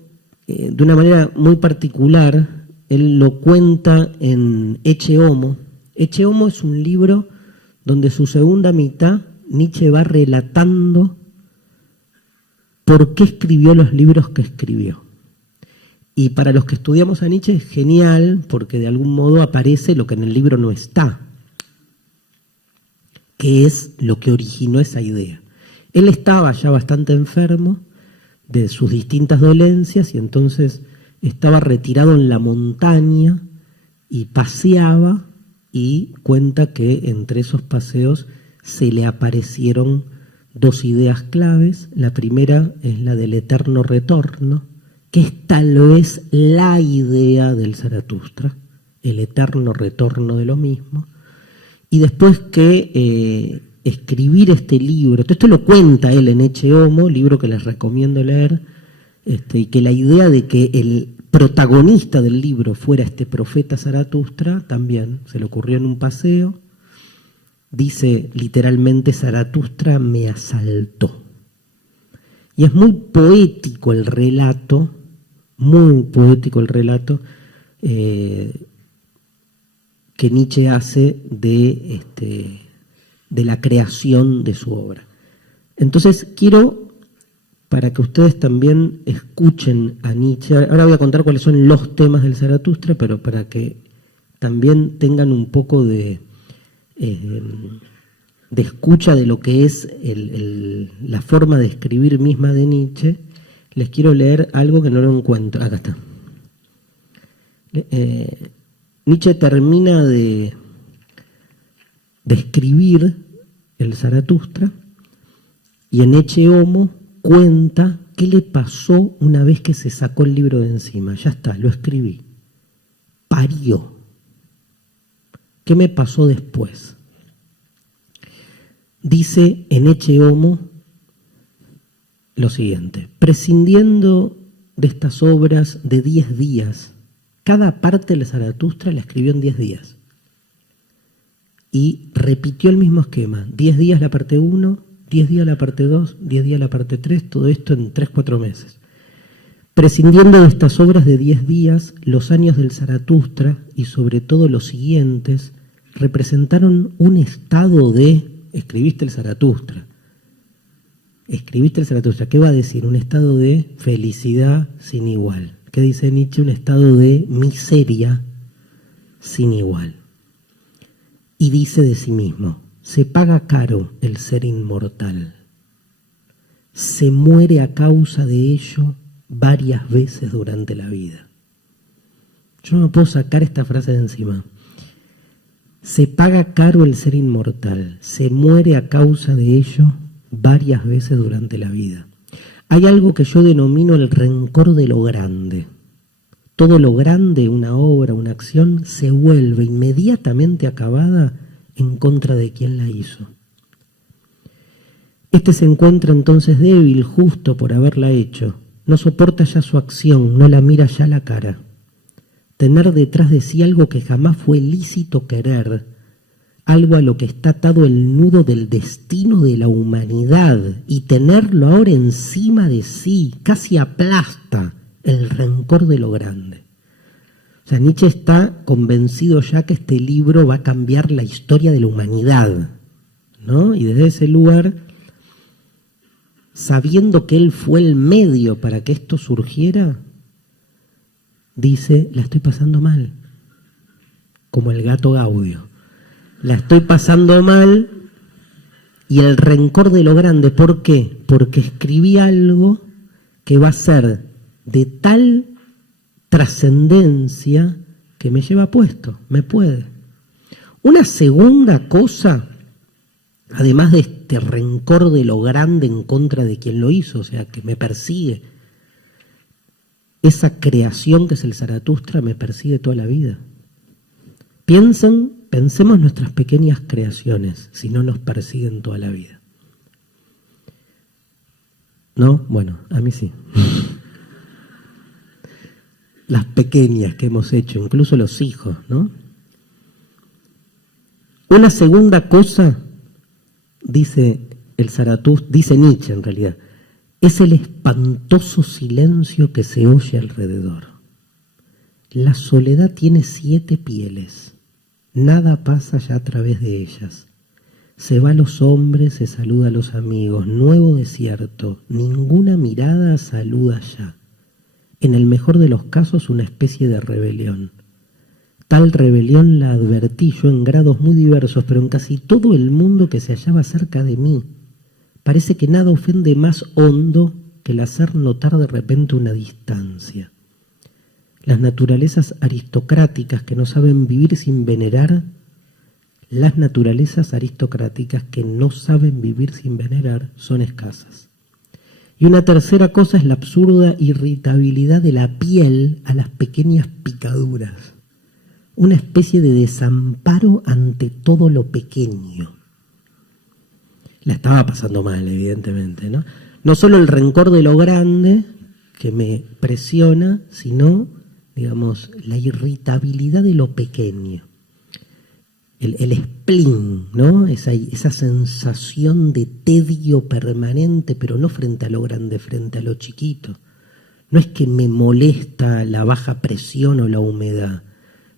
de una manera muy particular. Él lo cuenta en Ecce Homo. Ecce Homo es un libro donde su segunda mitad Nietzsche va relatando por qué escribió los libros que escribió. Y para los que estudiamos a Nietzsche es genial, porque de algún modo aparece lo que en el libro no está, que es lo que originó esa idea. Él estaba ya bastante enfermo de sus distintas dolencias y entonces estaba retirado en la montaña y paseaba, y cuenta que entre esos paseos se le aparecieron 2 ideas claves. La primera es la del eterno retorno, que es tal vez la idea del Zaratustra, el eterno retorno de lo mismo. Y después que escribir este libro, esto lo cuenta él en Ecce Homo, libro que les recomiendo leer, y que la idea de que el protagonista del libro fuera este profeta Zaratustra también se le ocurrió en un paseo. Dice literalmente: Zaratustra me asaltó. Y es muy poético el relato, que Nietzsche hace de la creación de su obra. Entonces quiero, para que ustedes también escuchen a Nietzsche, ahora voy a contar cuáles son los temas del Zaratustra, pero para que también tengan un poco de escucha de lo que es la forma de escribir misma de Nietzsche, les quiero leer algo que no lo encuentro. Acá está. Nietzsche termina de escribir el Zaratustra y en Ecce Homo cuenta qué le pasó una vez que se sacó el libro de encima. Ya está, lo escribí. parió? ¿Qué me pasó después? Dice en Ecce Homo lo siguiente: prescindiendo de estas obras de 10 días, cada parte de Zaratustra la escribió en 10 días. Y repitió el mismo esquema: 10 días la parte 1, 10 días la parte 2, 10 días la parte 3, todo esto en 3-4 meses. Prescindiendo de estas obras de 10 días, los años del Zaratustra, y sobre todo los siguientes, representaron un estado de... Escribiste el Zaratustra. Escribiste el Zaratustra. ¿Qué va a decir? Un estado de felicidad sin igual. ¿Qué dice Nietzsche? Un estado de miseria sin igual. Y dice de sí mismo: se paga caro el ser inmortal. Se muere a causa de ello varias veces durante la vida. Yo no me puedo sacar esta frase de encima. Se paga caro el ser inmortal, se muere a causa de ello varias veces durante la vida. Hay algo que yo denomino el rencor de lo grande. Todo lo grande, una obra, una acción, se vuelve inmediatamente acabada en contra de quien la hizo. Este se encuentra entonces débil justo por haberla hecho. No soporta ya su acción, no la mira ya a la cara. Tener detrás de sí algo que jamás fue lícito querer, algo a lo que está atado el nudo del destino de la humanidad, y tenerlo ahora encima de sí, casi aplasta el rencor de lo grande. O sea, Nietzsche está convencido ya que este libro va a cambiar la historia de la humanidad, ¿no? Y desde ese lugar, sabiendo que él fue el medio para que esto surgiera, dice: la estoy pasando mal, como el gato Gaudio. La estoy pasando mal, y el rencor de lo grande. ¿Por qué? Porque escribí algo que va a ser de tal trascendencia que me lleva puesto, me puede. Una segunda cosa, además de este rencor de lo grande en contra de quien lo hizo, o sea, que me persigue, esa creación que es el Zaratustra me persigue toda la vida. Pensemos nuestras pequeñas creaciones, si no nos persiguen toda la vida. ¿No? Bueno, a mí sí. Las pequeñas que hemos hecho, incluso los hijos, ¿no? Una segunda cosa, dice el Zaratustra, dice Nietzsche en realidad, es el espantoso silencio que se oye alrededor. La soledad tiene 7 pieles. Nada pasa ya a través de ellas. Se va a los hombres, se saluda a los amigos. Nuevo desierto. Ninguna mirada saluda ya. En el mejor de los casos, una especie de rebelión. Tal rebelión la advertí yo en grados muy diversos, pero en casi todo el mundo que se hallaba cerca de mí. Parece que nada ofende más hondo que el hacer notar de repente una distancia. Las naturalezas aristocráticas que no saben vivir sin venerar, las naturalezas aristocráticas que no saben vivir sin venerar son escasas. Y una tercera cosa es la absurda irritabilidad de la piel a las pequeñas picaduras. Una especie de desamparo ante todo lo pequeño. La estaba pasando mal, evidentemente, ¿no? No solo el rencor de lo grande que me presiona, sino, digamos, la irritabilidad de lo pequeño. El spleen, ¿no? Esa sensación de tedio permanente, pero no frente a lo grande, frente a lo chiquito. No es que me molesta la baja presión o la humedad,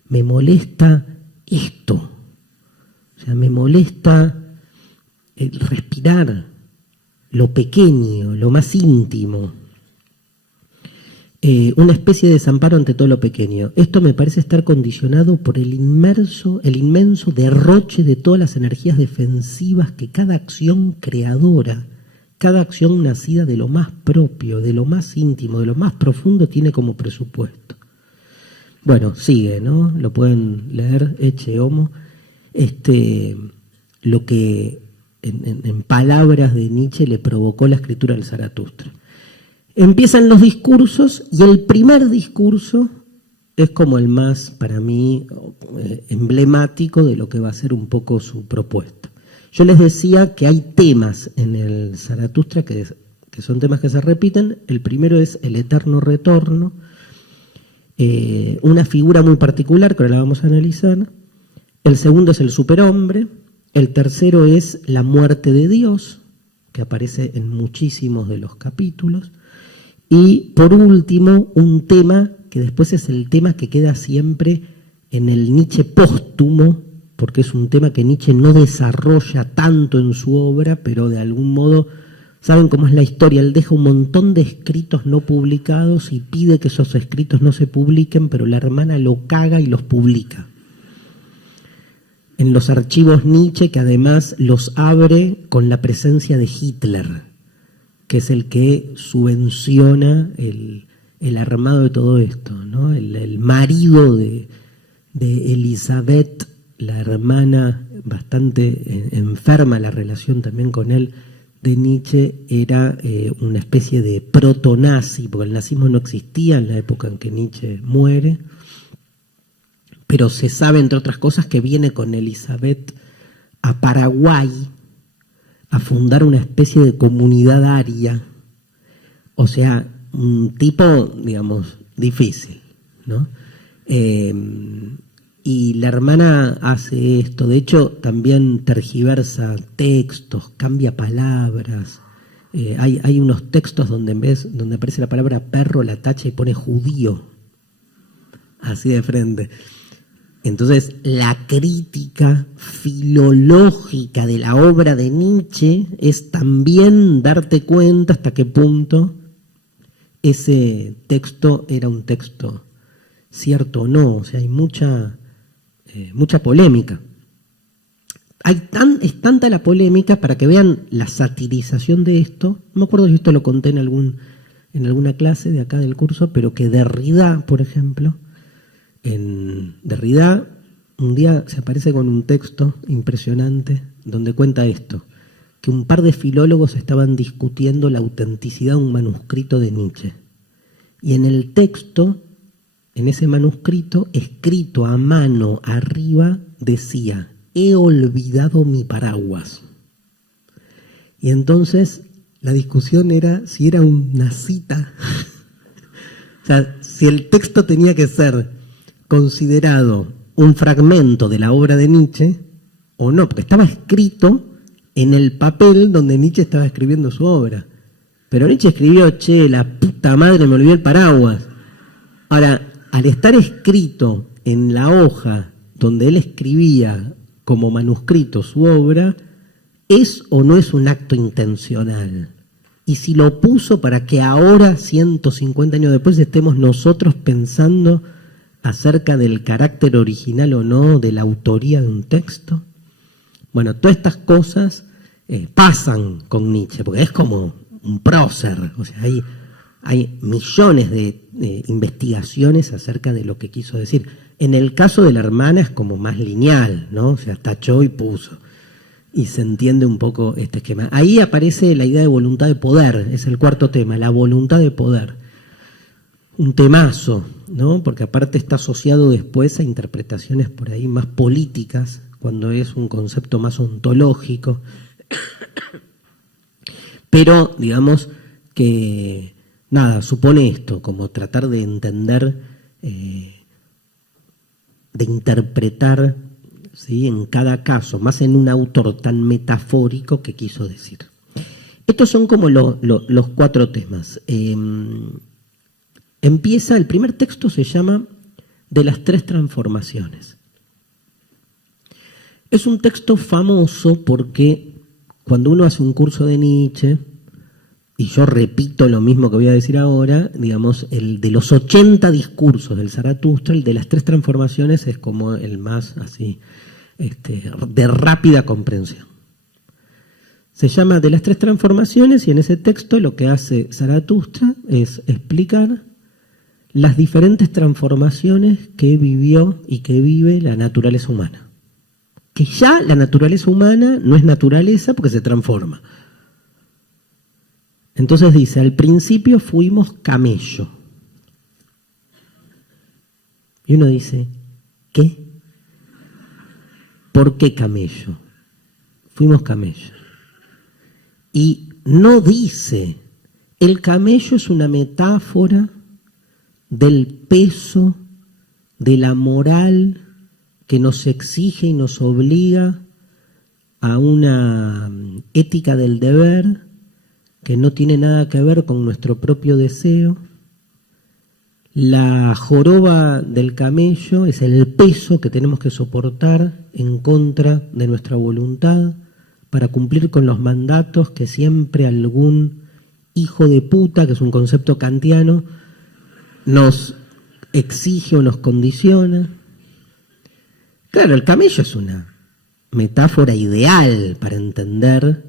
me molesta esto. O sea, me molesta el respirar, lo pequeño, lo más íntimo. Una especie de desamparo ante todo lo pequeño. Esto me parece estar condicionado por el inmenso derroche de todas las energías defensivas que cada acción creadora, cada acción nacida de lo más propio, de lo más íntimo, de lo más profundo, tiene como presupuesto. Bueno, sigue, ¿no? Lo pueden leer, Ecce Homo. Lo que en palabras de Nietzsche le provocó la escritura del Zaratustra. Empiezan los discursos y el primer discurso es como el más, para mí, emblemático de lo que va a ser un poco su propuesta. Yo les decía que hay temas en el Zaratustra que son temas que se repiten. El primero es el eterno retorno, una figura muy particular que ahora la vamos a analizar. El segundo es el superhombre. El tercero es la muerte de Dios, que aparece en muchísimos de los capítulos. Y por último, un tema que después es el tema que queda siempre en el Nietzsche póstumo, porque es un tema que Nietzsche no desarrolla tanto en su obra, pero de algún modo, saben cómo es la historia, él deja un montón de escritos no publicados y pide que esos escritos no se publiquen, pero la hermana lo caga y los publica. En los archivos Nietzsche, que además los abre con la presencia de Hitler, que es el que subvenciona el armado de todo esto, ¿no? El marido de Elizabeth, la hermana bastante enferma, la relación también con él de Nietzsche, era una especie de proto-nazi, porque el nazismo no existía en la época en que Nietzsche muere, pero se sabe, entre otras cosas, que viene con Elizabeth a Paraguay a fundar una especie de comunidad aria, o sea, un tipo, digamos, difícil, ¿no? Y la hermana hace esto, de hecho también tergiversa textos, cambia palabras. Hay unos textos donde donde aparece la palabra perro, la tacha y pone judío, así de frente. Entonces, la crítica filológica de la obra de Nietzsche es también darte cuenta hasta qué punto ese texto era un texto cierto o no. O sea, hay mucha polémica. Es tanta la polémica, para que vean la satirización de esto. No me acuerdo si esto lo conté en alguna clase de acá del curso, pero que Derrida, por ejemplo, en Derrida un día se aparece con un texto impresionante donde cuenta esto, que un par de filólogos estaban discutiendo la autenticidad de un manuscrito de Nietzsche. Y en el texto, en ese manuscrito, escrito a mano arriba, decía: he olvidado mi paraguas. Y entonces la discusión era si era una cita. O sea, si el texto tenía que ser considerado un fragmento de la obra de Nietzsche o no, porque estaba escrito en el papel donde Nietzsche estaba escribiendo su obra. Pero Nietzsche escribió: che, la puta madre, me olvidé el paraguas. Ahora, al estar escrito en la hoja donde él escribía como manuscrito su obra, ¿es o no es un acto intencional? Y si lo puso para que ahora, 150 años después, estemos nosotros pensando acerca del carácter original o no de la autoría de un texto. Bueno, todas estas cosas pasan con Nietzsche, porque es como un prócer. O sea, hay millones de investigaciones acerca de lo que quiso decir. En el caso de la hermana es como más lineal, ¿no? O sea, tachó y puso. Y se entiende un poco este esquema. Ahí aparece la idea de voluntad de poder, es el cuarto tema, la voluntad de poder. Un temazo, ¿no? Porque aparte está asociado después a interpretaciones por ahí más políticas, cuando es un concepto más ontológico. Pero, digamos que, nada, supone esto, como tratar de entender, de interpretar, ¿sí?, en cada caso, más en un autor tan metafórico, que quiso decir. Estos son como los cuatro temas. Empieza, el primer texto se llama De las tres transformaciones. Es un texto famoso porque cuando uno hace un curso de Nietzsche, y yo repito lo mismo que voy a decir ahora, digamos, el de los 80 discursos del Zaratustra, el de las tres transformaciones es como el más así, de rápida comprensión. Se llama De las tres transformaciones, y en ese texto lo que hace Zaratustra es explicar las diferentes transformaciones que vivió y que vive la naturaleza humana. Que ya la naturaleza humana no es naturaleza porque se transforma. Entonces dice: al principio fuimos camello. Y uno dice, ¿qué? ¿Por qué camello? Fuimos camello. Y no dice, el camello es una metáfora del peso, de la moral que nos exige y nos obliga a una ética del deber que no tiene nada que ver con nuestro propio deseo. La joroba del camello es el peso que tenemos que soportar en contra de nuestra voluntad para cumplir con los mandatos que siempre algún hijo de puta, que es un concepto kantiano, nos exige o nos condiciona. Claro, el camello es una metáfora ideal para entender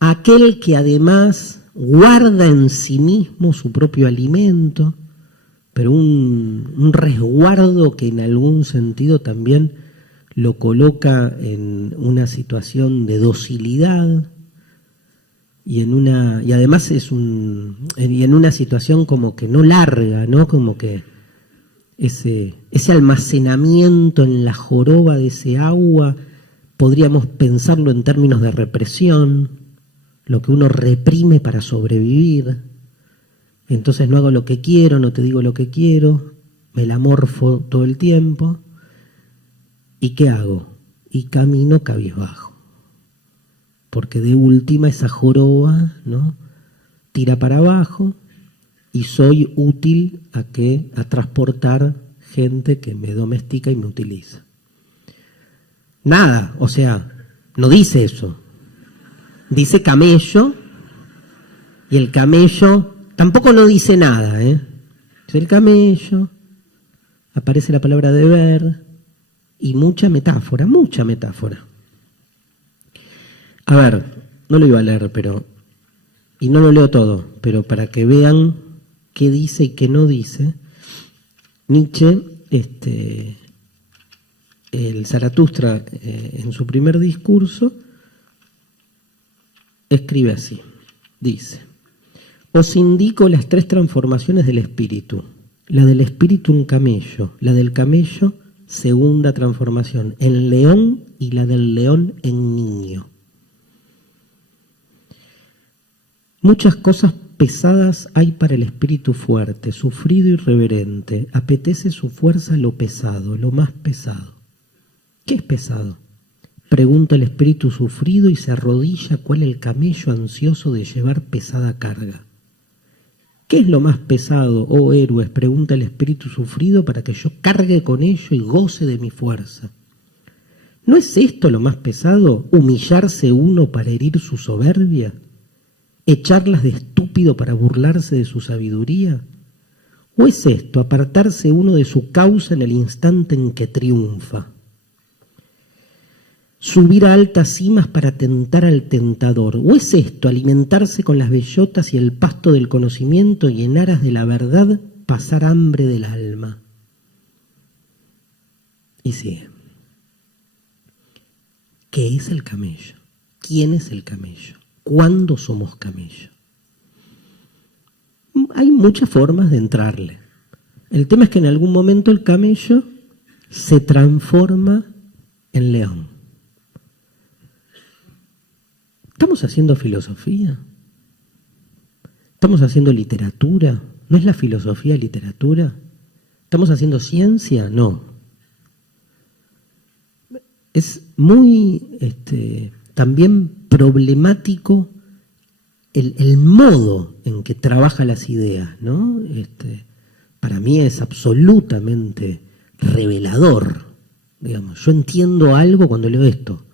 a aquel que además guarda en sí mismo su propio alimento, pero un resguardo que en algún sentido también lo coloca en una situación de docilidad y además en una situación como que no larga, ¿no? Como que ese almacenamiento en la joroba de ese agua, podríamos pensarlo en términos de represión, lo que uno reprime para sobrevivir. Entonces no hago lo que quiero, no te digo lo que quiero, me la morfo todo el tiempo. ¿Y qué hago? Y camino cabizbajo. Porque de última esa joroba, ¿no?, tira para abajo y soy útil a transportar gente que me domestica y me utiliza. Nada, o sea, no dice eso. Dice camello, y el camello tampoco no dice nada, ¿eh? El camello, aparece la palabra deber y mucha metáfora, mucha metáfora. A ver, no lo iba a leer, y no lo leo todo, pero para que vean qué dice y qué no dice, Nietzsche, el Zaratustra, en su primer discurso, escribe así, dice: os indico las 3 transformaciones del espíritu. La del espíritu en camello, la del camello, segunda transformación, en león, y la del león en niño. Muchas cosas pesadas hay para el espíritu fuerte, sufrido y reverente. Apetece su fuerza lo pesado, lo más pesado. ¿Qué es pesado? Pregunta el espíritu sufrido y se arrodilla cual el camello ansioso de llevar pesada carga. ¿Qué es lo más pesado, oh héroes?, pregunta el espíritu sufrido para que yo cargue con ello y goce de mi fuerza. ¿No es esto lo más pesado, humillarse uno para herir su soberbia? ¿Echarlas de estúpido para burlarse de su sabiduría? ¿O es esto apartarse uno de su causa en el instante en que triunfa? ¿Subir a altas cimas para tentar al tentador? ¿O es esto alimentarse con las bellotas y el pasto del conocimiento y en aras de la verdad pasar hambre del alma? Y sigue. ¿Qué es el camello? ¿Quién es el camello? ¿Cuándo somos camello? Hay muchas formas de entrarle. El tema es que en algún momento el camello se transforma en león. ¿Estamos haciendo filosofía? ¿Estamos haciendo literatura? ¿No es la filosofía literatura? ¿Estamos haciendo ciencia? No. Es muy también problemático el modo en que trabaja las ideas, ¿no? Para mí es absolutamente revelador. Digamos, yo entiendo algo cuando leo esto,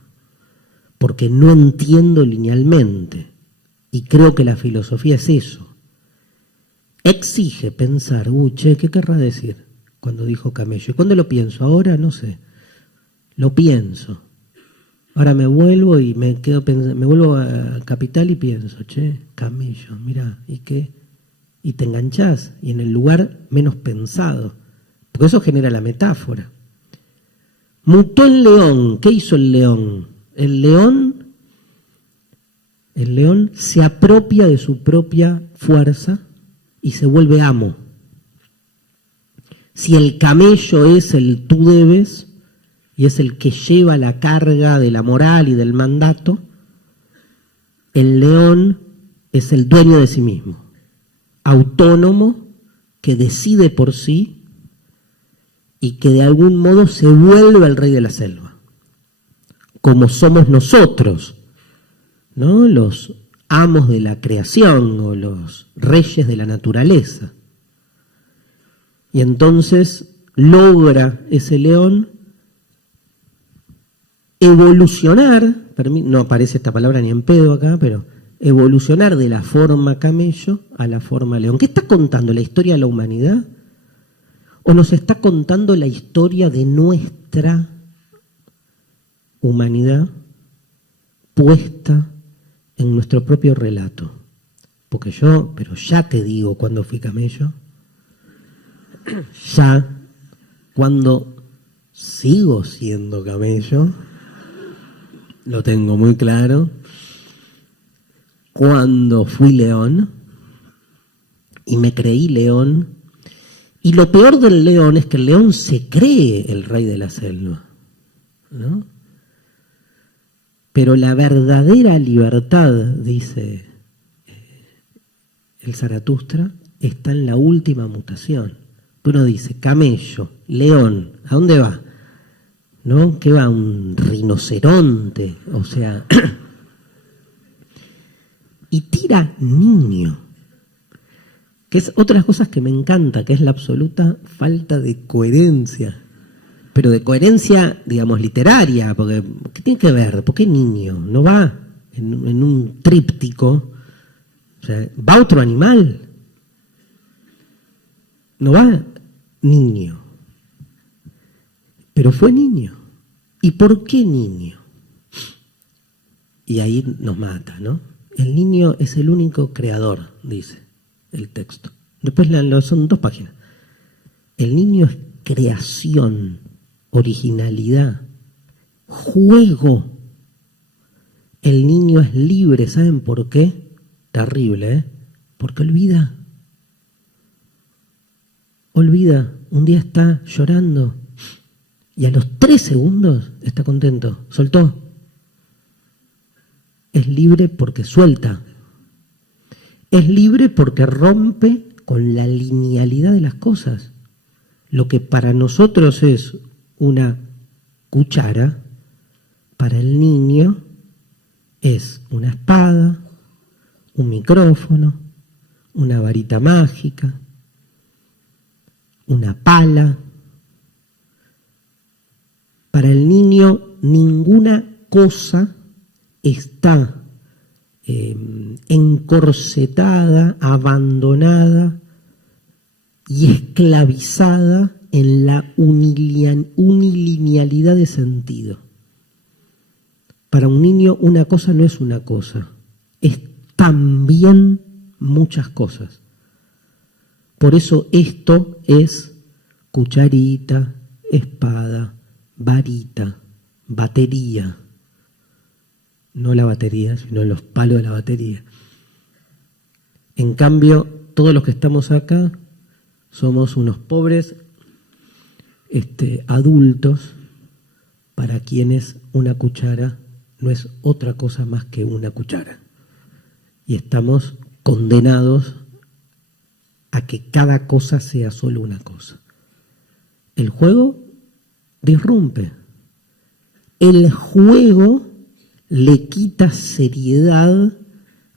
porque no entiendo linealmente. Y creo que la filosofía es eso. Exige pensar, che, ¿qué querrá decir cuando dijo camello? ¿Y cuándo lo pienso? Ahora no sé. Lo pienso. Ahora me vuelvo y me vuelvo a Capital y pienso, che, camello, mirá, ¿y qué? Y te enganchás, y en el lugar menos pensado. Porque eso genera la metáfora. Mutó el león. ¿Qué hizo el león? El león se apropia de su propia fuerza y se vuelve amo. Si el camello es el tú debes y es el que lleva la carga de la moral y del mandato, el león es el dueño de sí mismo, autónomo, que decide por sí y que de algún modo se vuelve el rey de la selva, como somos nosotros, ¿no? Los amos de la creación o los reyes de la naturaleza. Y entonces logra ese león evolucionar, no aparece esta palabra ni en pedo acá, pero evolucionar de la forma camello a la forma león. ¿Qué está contando? ¿La historia de la humanidad? ¿O nos está contando la historia de nuestra humanidad puesta en nuestro propio relato? Porque pero ya te digo cuando fui camello, ya cuando sigo siendo camello, lo tengo muy claro, cuando fui león y me creí león. Y lo peor del león es que el león se cree el rey de la selva, ¿no? Pero la verdadera libertad, dice el Zaratustra, está en la última mutación. Uno dice, camello, león, ¿a dónde va? ¿No? ¿Qué va? Un rinoceronte, o sea... y tira niño, que es otras cosas que me encanta, que es la absoluta falta de coherencia, pero de coherencia, digamos, literaria, porque ¿qué tiene que ver? ¿Por qué niño? No va en un tríptico, o sea, va otro animal, no va niño, pero fue niño. ¿Y por qué niño? Y ahí nos mata, ¿no? El niño es el único creador, dice el texto. Después son 2 páginas. El niño es creación, originalidad, juego. El niño es libre, ¿saben por qué? Terrible, ¿eh? Porque olvida. Olvida, un día está llorando y a los 3 segundos está contento, soltó. Es libre porque suelta. Es libre porque rompe con la linealidad de las cosas. Lo que para nosotros es una cuchara, para el niño es una espada, un micrófono, una varita mágica, una pala. Para el niño ninguna cosa está encorsetada, abandonada y esclavizada en la unilinealidad de sentido. Para un niño una cosa no es una cosa, es también muchas cosas. Por eso esto es cucharita, espada, varita, batería. No la batería, sino los palos de la batería. En cambio, todos los que estamos acá somos unos pobres adultos para quienes una cuchara no es otra cosa más que una cuchara. Y estamos condenados a que cada cosa sea solo una cosa. El juego disrumpe. El juego le quita seriedad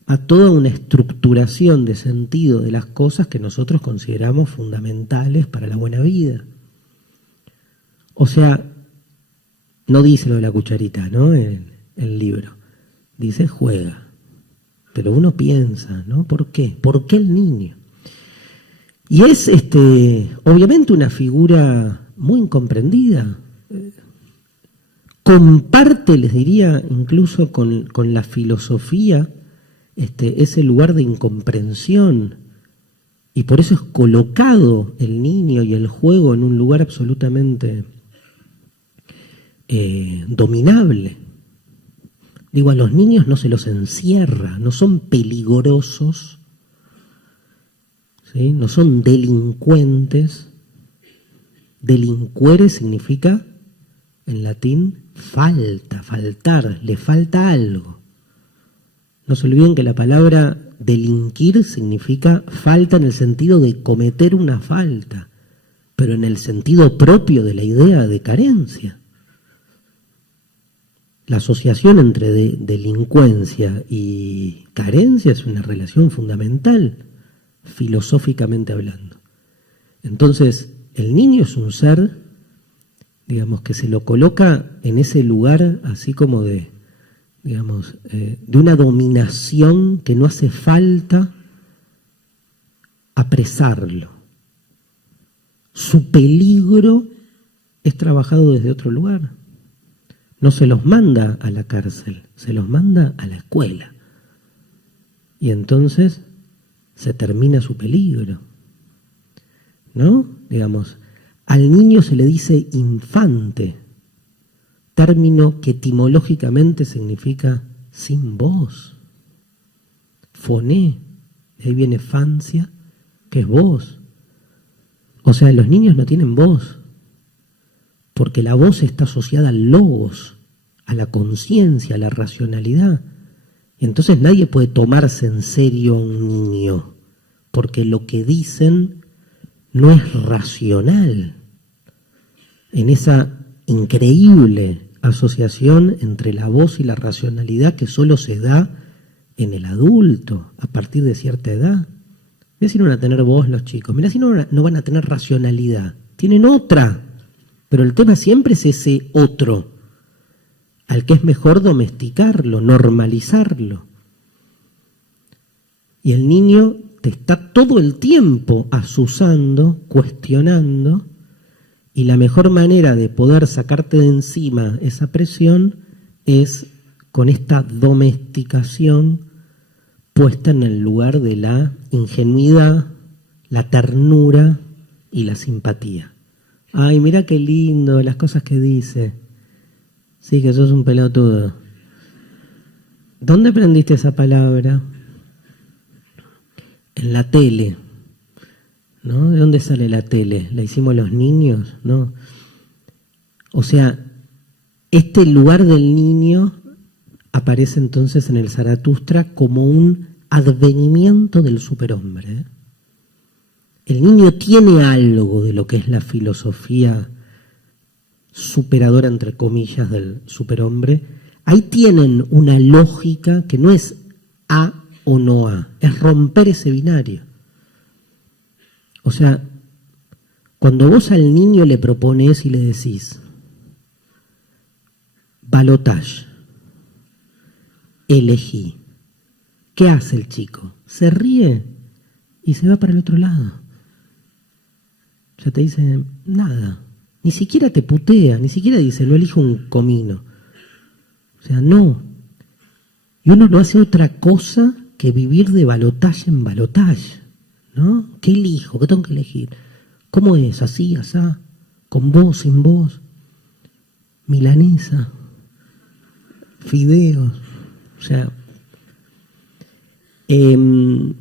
a toda una estructuración de sentido de las cosas que nosotros consideramos fundamentales para la buena vida. O sea, no dice lo de la cucharita, ¿no? El libro. Dice juega. Pero uno piensa, ¿no? ¿Por qué? ¿Por qué el niño? Y es obviamente una figura muy incomprendida. Comparte, les diría, incluso con la filosofía, ese lugar de incomprensión. Y por eso es colocado el niño y el juego en un lugar absolutamente dominable. Digo, a los niños no se los encierra, no son peligrosos, ¿sí? No son delincuentes, Delinquere significa, en latín, falta, faltar, le falta algo. No se olviden que la palabra delinquir significa falta en el sentido de cometer una falta, pero en el sentido propio de la idea de carencia. La asociación entre delincuencia y carencia es una relación fundamental, filosóficamente hablando. Entonces, el niño es un ser, digamos, que se lo coloca en ese lugar así como de, digamos, de una dominación que no hace falta apresarlo. Su peligro es trabajado desde otro lugar. No se los manda a la cárcel, se los manda a la escuela. Y entonces se termina su peligro, ¿no? Digamos, al niño se le dice infante, término que etimológicamente significa sin voz. Foné, de ahí viene fancia, que es voz. O sea, los niños no tienen voz, porque la voz está asociada al logos, a la conciencia, a la racionalidad. Y entonces nadie puede tomarse en serio a un niño, porque lo que dicen no es racional. En esa increíble asociación entre la voz y la racionalidad que solo se da en el adulto, a partir de cierta edad. Mirá si no van a tener voz los chicos, mirá si no van a tener racionalidad. Tienen otra. Pero el tema siempre es ese otro, al que es mejor domesticarlo, normalizarlo. Y el niño te está todo el tiempo asusando, cuestionando, y la mejor manera de poder sacarte de encima esa presión es con esta domesticación puesta en el lugar de la ingenuidad, la ternura y la simpatía. Ay, mira qué lindo, las cosas que dice. Sí, que sos un pelotudo. ¿Dónde aprendiste esa palabra? En la tele, ¿no? ¿De dónde sale la tele? ¿La hicimos los niños? ¿No? O sea, este lugar del niño aparece entonces en el Zaratustra como un advenimiento del superhombre, ¿eh? El niño tiene algo de lo que es la filosofía superadora, entre comillas, del superhombre. Ahí tienen una lógica que no es A o no A, es romper ese binario. O sea, cuando vos al niño le propones y le decís balotage, elegí, ¿qué hace el chico? Se ríe y se va para el otro lado. Ya te dice nada, ni siquiera te putea, ni siquiera dice, no elijo un comino. O sea, no. Y uno no hace otra cosa que vivir de balotaje en balotaje, ¿no? ¿Qué elijo? ¿Qué tengo que elegir? ¿Cómo es? ¿Así, asá? ¿Con vos, sin vos? ¿Milanesa? ¿Fideos? O sea, el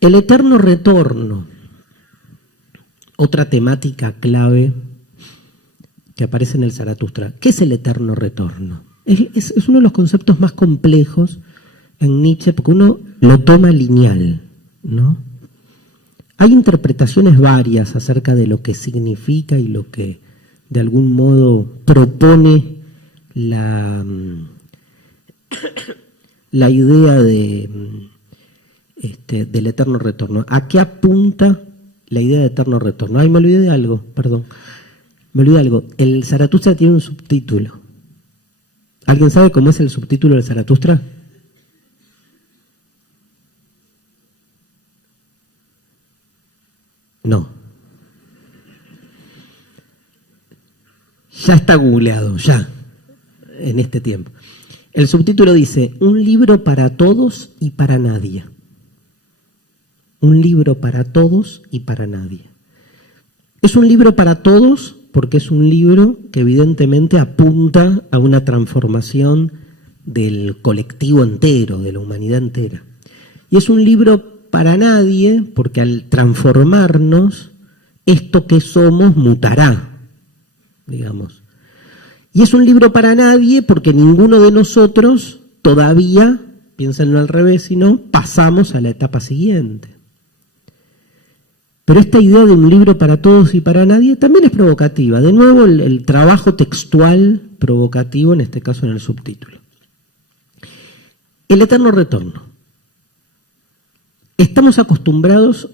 eterno retorno. Otra temática clave que aparece en el Zaratustra. ¿Qué es el eterno retorno? Es uno de los conceptos más complejos en Nietzsche porque uno lo toma lineal, ¿no? Hay interpretaciones varias acerca de lo que significa y lo que de algún modo propone la idea del eterno retorno. ¿A qué apunta la idea de eterno retorno? Ay, me olvidé de algo, perdón. Me olvidé de algo. El Zaratustra tiene un subtítulo. ¿Alguien sabe cómo es el subtítulo del Zaratustra? No. Ya está googleado, ya, en este tiempo. El subtítulo dice, un libro para todos y para nadie. Un libro para todos y para nadie. Es un libro para todos porque es un libro que evidentemente apunta a una transformación del colectivo entero, de la humanidad entera. Y es un libro para nadie porque al transformarnos esto que somos mutará, digamos. Y es un libro para nadie porque ninguno de nosotros todavía, piénsenlo al revés, sino pasamos a la etapa siguiente. Pero esta idea de un libro para todos y para nadie también es provocativa. De nuevo, el trabajo textual provocativo, en este caso en el subtítulo. El eterno retorno. Estamos acostumbrados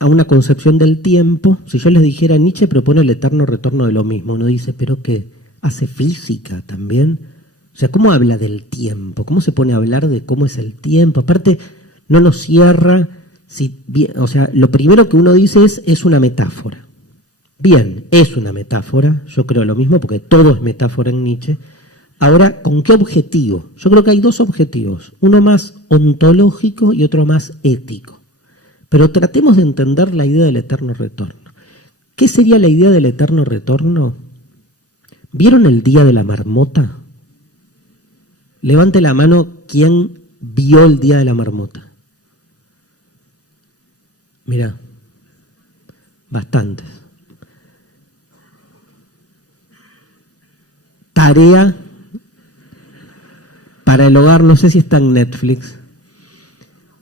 a una concepción del tiempo. Si yo les dijera, Nietzsche propone el eterno retorno de lo mismo, uno dice, ¿pero qué? ¿Hace física también? O sea, ¿cómo habla del tiempo? ¿Cómo se pone a hablar de cómo es el tiempo? Aparte, no lo cierra. O sea, lo primero que uno dice es una metáfora. Bien, es una metáfora, yo creo lo mismo porque todo es metáfora en Nietzsche. Ahora, ¿con qué objetivo? Yo creo que hay dos objetivos, uno más ontológico y otro más ético. Pero tratemos de entender la idea del eterno retorno. ¿Qué sería la idea del eterno retorno? ¿Vieron el día de la marmota? Levante la mano quien vio el día de la marmota. Mirá, bastantes. Tarea para el hogar, no sé si está en Netflix,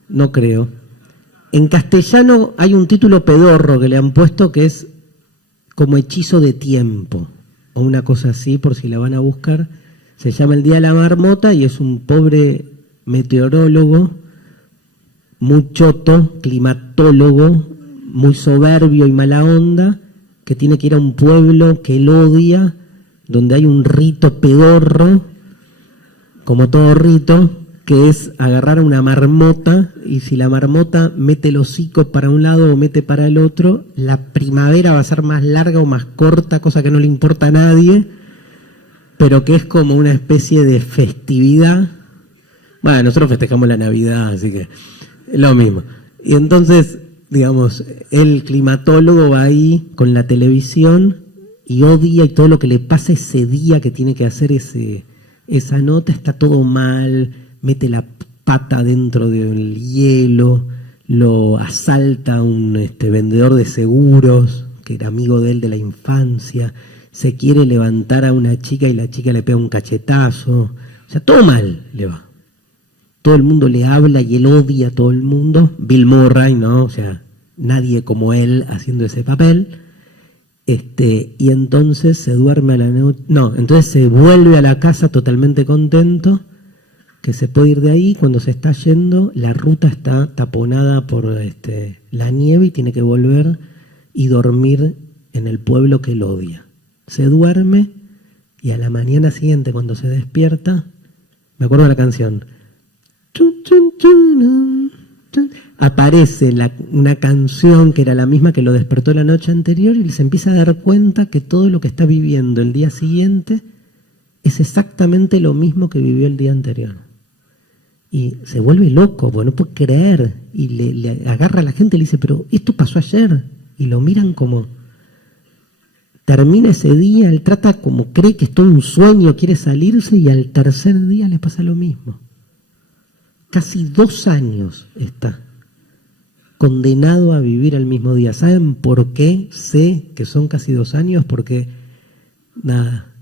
no creo. En castellano hay un título pedorro que le han puesto que es como hechizo de tiempo, o una cosa así, por si la van a buscar. Se llama El Día de la Marmota y es un pobre meteorólogo, muy choto, climatólogo, muy soberbio y mala onda, que tiene que ir a un pueblo que él odia, donde hay un rito pedorro, como todo rito, que es agarrar a una marmota, y si la marmota mete el hocico para un lado o mete para el otro, la primavera va a ser más larga o más corta, cosa que no le importa a nadie, pero que es como una especie de festividad. Bueno, nosotros festejamos la Navidad, así que lo mismo. Y entonces, digamos, el climatólogo va ahí con la televisión y odia, y todo lo que le pasa ese día que tiene que hacer esa nota, está todo mal, mete la pata dentro del hielo, lo asalta un vendedor de seguros, que era amigo de él de la infancia, se quiere levantar a una chica y la chica le pega un cachetazo, o sea, todo mal le va. Todo el mundo le habla y él odia a todo el mundo. Bill Murray, ¿no? O sea, nadie como él haciendo ese papel. Y entonces se duerme a la noche. No, entonces se vuelve a la casa totalmente contento, que se puede ir de ahí. Cuando se está yendo, la ruta está taponada por la nieve y tiene que volver y dormir en el pueblo que él odia. Se duerme y a la mañana siguiente, cuando se despierta, me acuerdo de la canción, aparece una canción que era la misma que lo despertó la noche anterior y se empieza a dar cuenta que todo lo que está viviendo el día siguiente es exactamente lo mismo que vivió el día anterior. Y se vuelve loco, porque no puede creer, y le agarra a la gente y le dice, pero esto pasó ayer, y lo miran como... Termina ese día, él trata como cree que es todo un sueño, quiere salirse, y al tercer día le pasa lo mismo. Casi 2 años está condenado a vivir el mismo día. ¿Saben por qué sé que son casi 2 años? Porque, nada,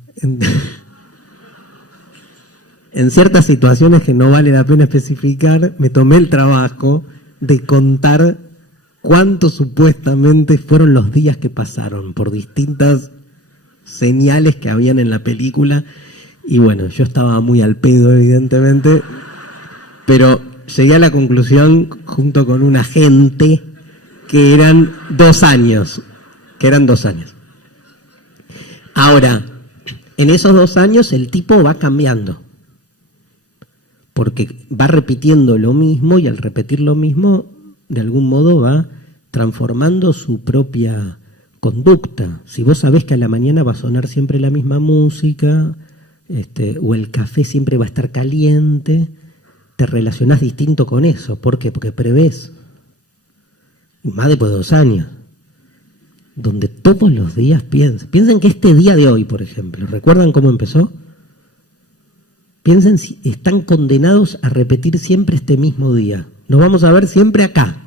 en ciertas situaciones que no vale la pena especificar, me tomé el trabajo de contar cuántos supuestamente fueron los días que pasaron por distintas señales que habían en la película. Y bueno, yo estaba muy al pedo, evidentemente, pero llegué a la conclusión, junto con un agente, que eran 2 años. Ahora, en esos 2 años el tipo va cambiando, porque va repitiendo lo mismo, y al repetir lo mismo, de algún modo va transformando su propia conducta. Si vos sabés que a la mañana va a sonar siempre la misma música, o el café siempre va a estar caliente, te relacionás distinto con eso. ¿Por qué? Porque prevés. Y más después de 2 años, donde todos los días piensen que este día de hoy, por ejemplo, ¿recuerdan cómo empezó? Piensen si están condenados a repetir siempre este mismo día. Nos vamos a ver siempre acá,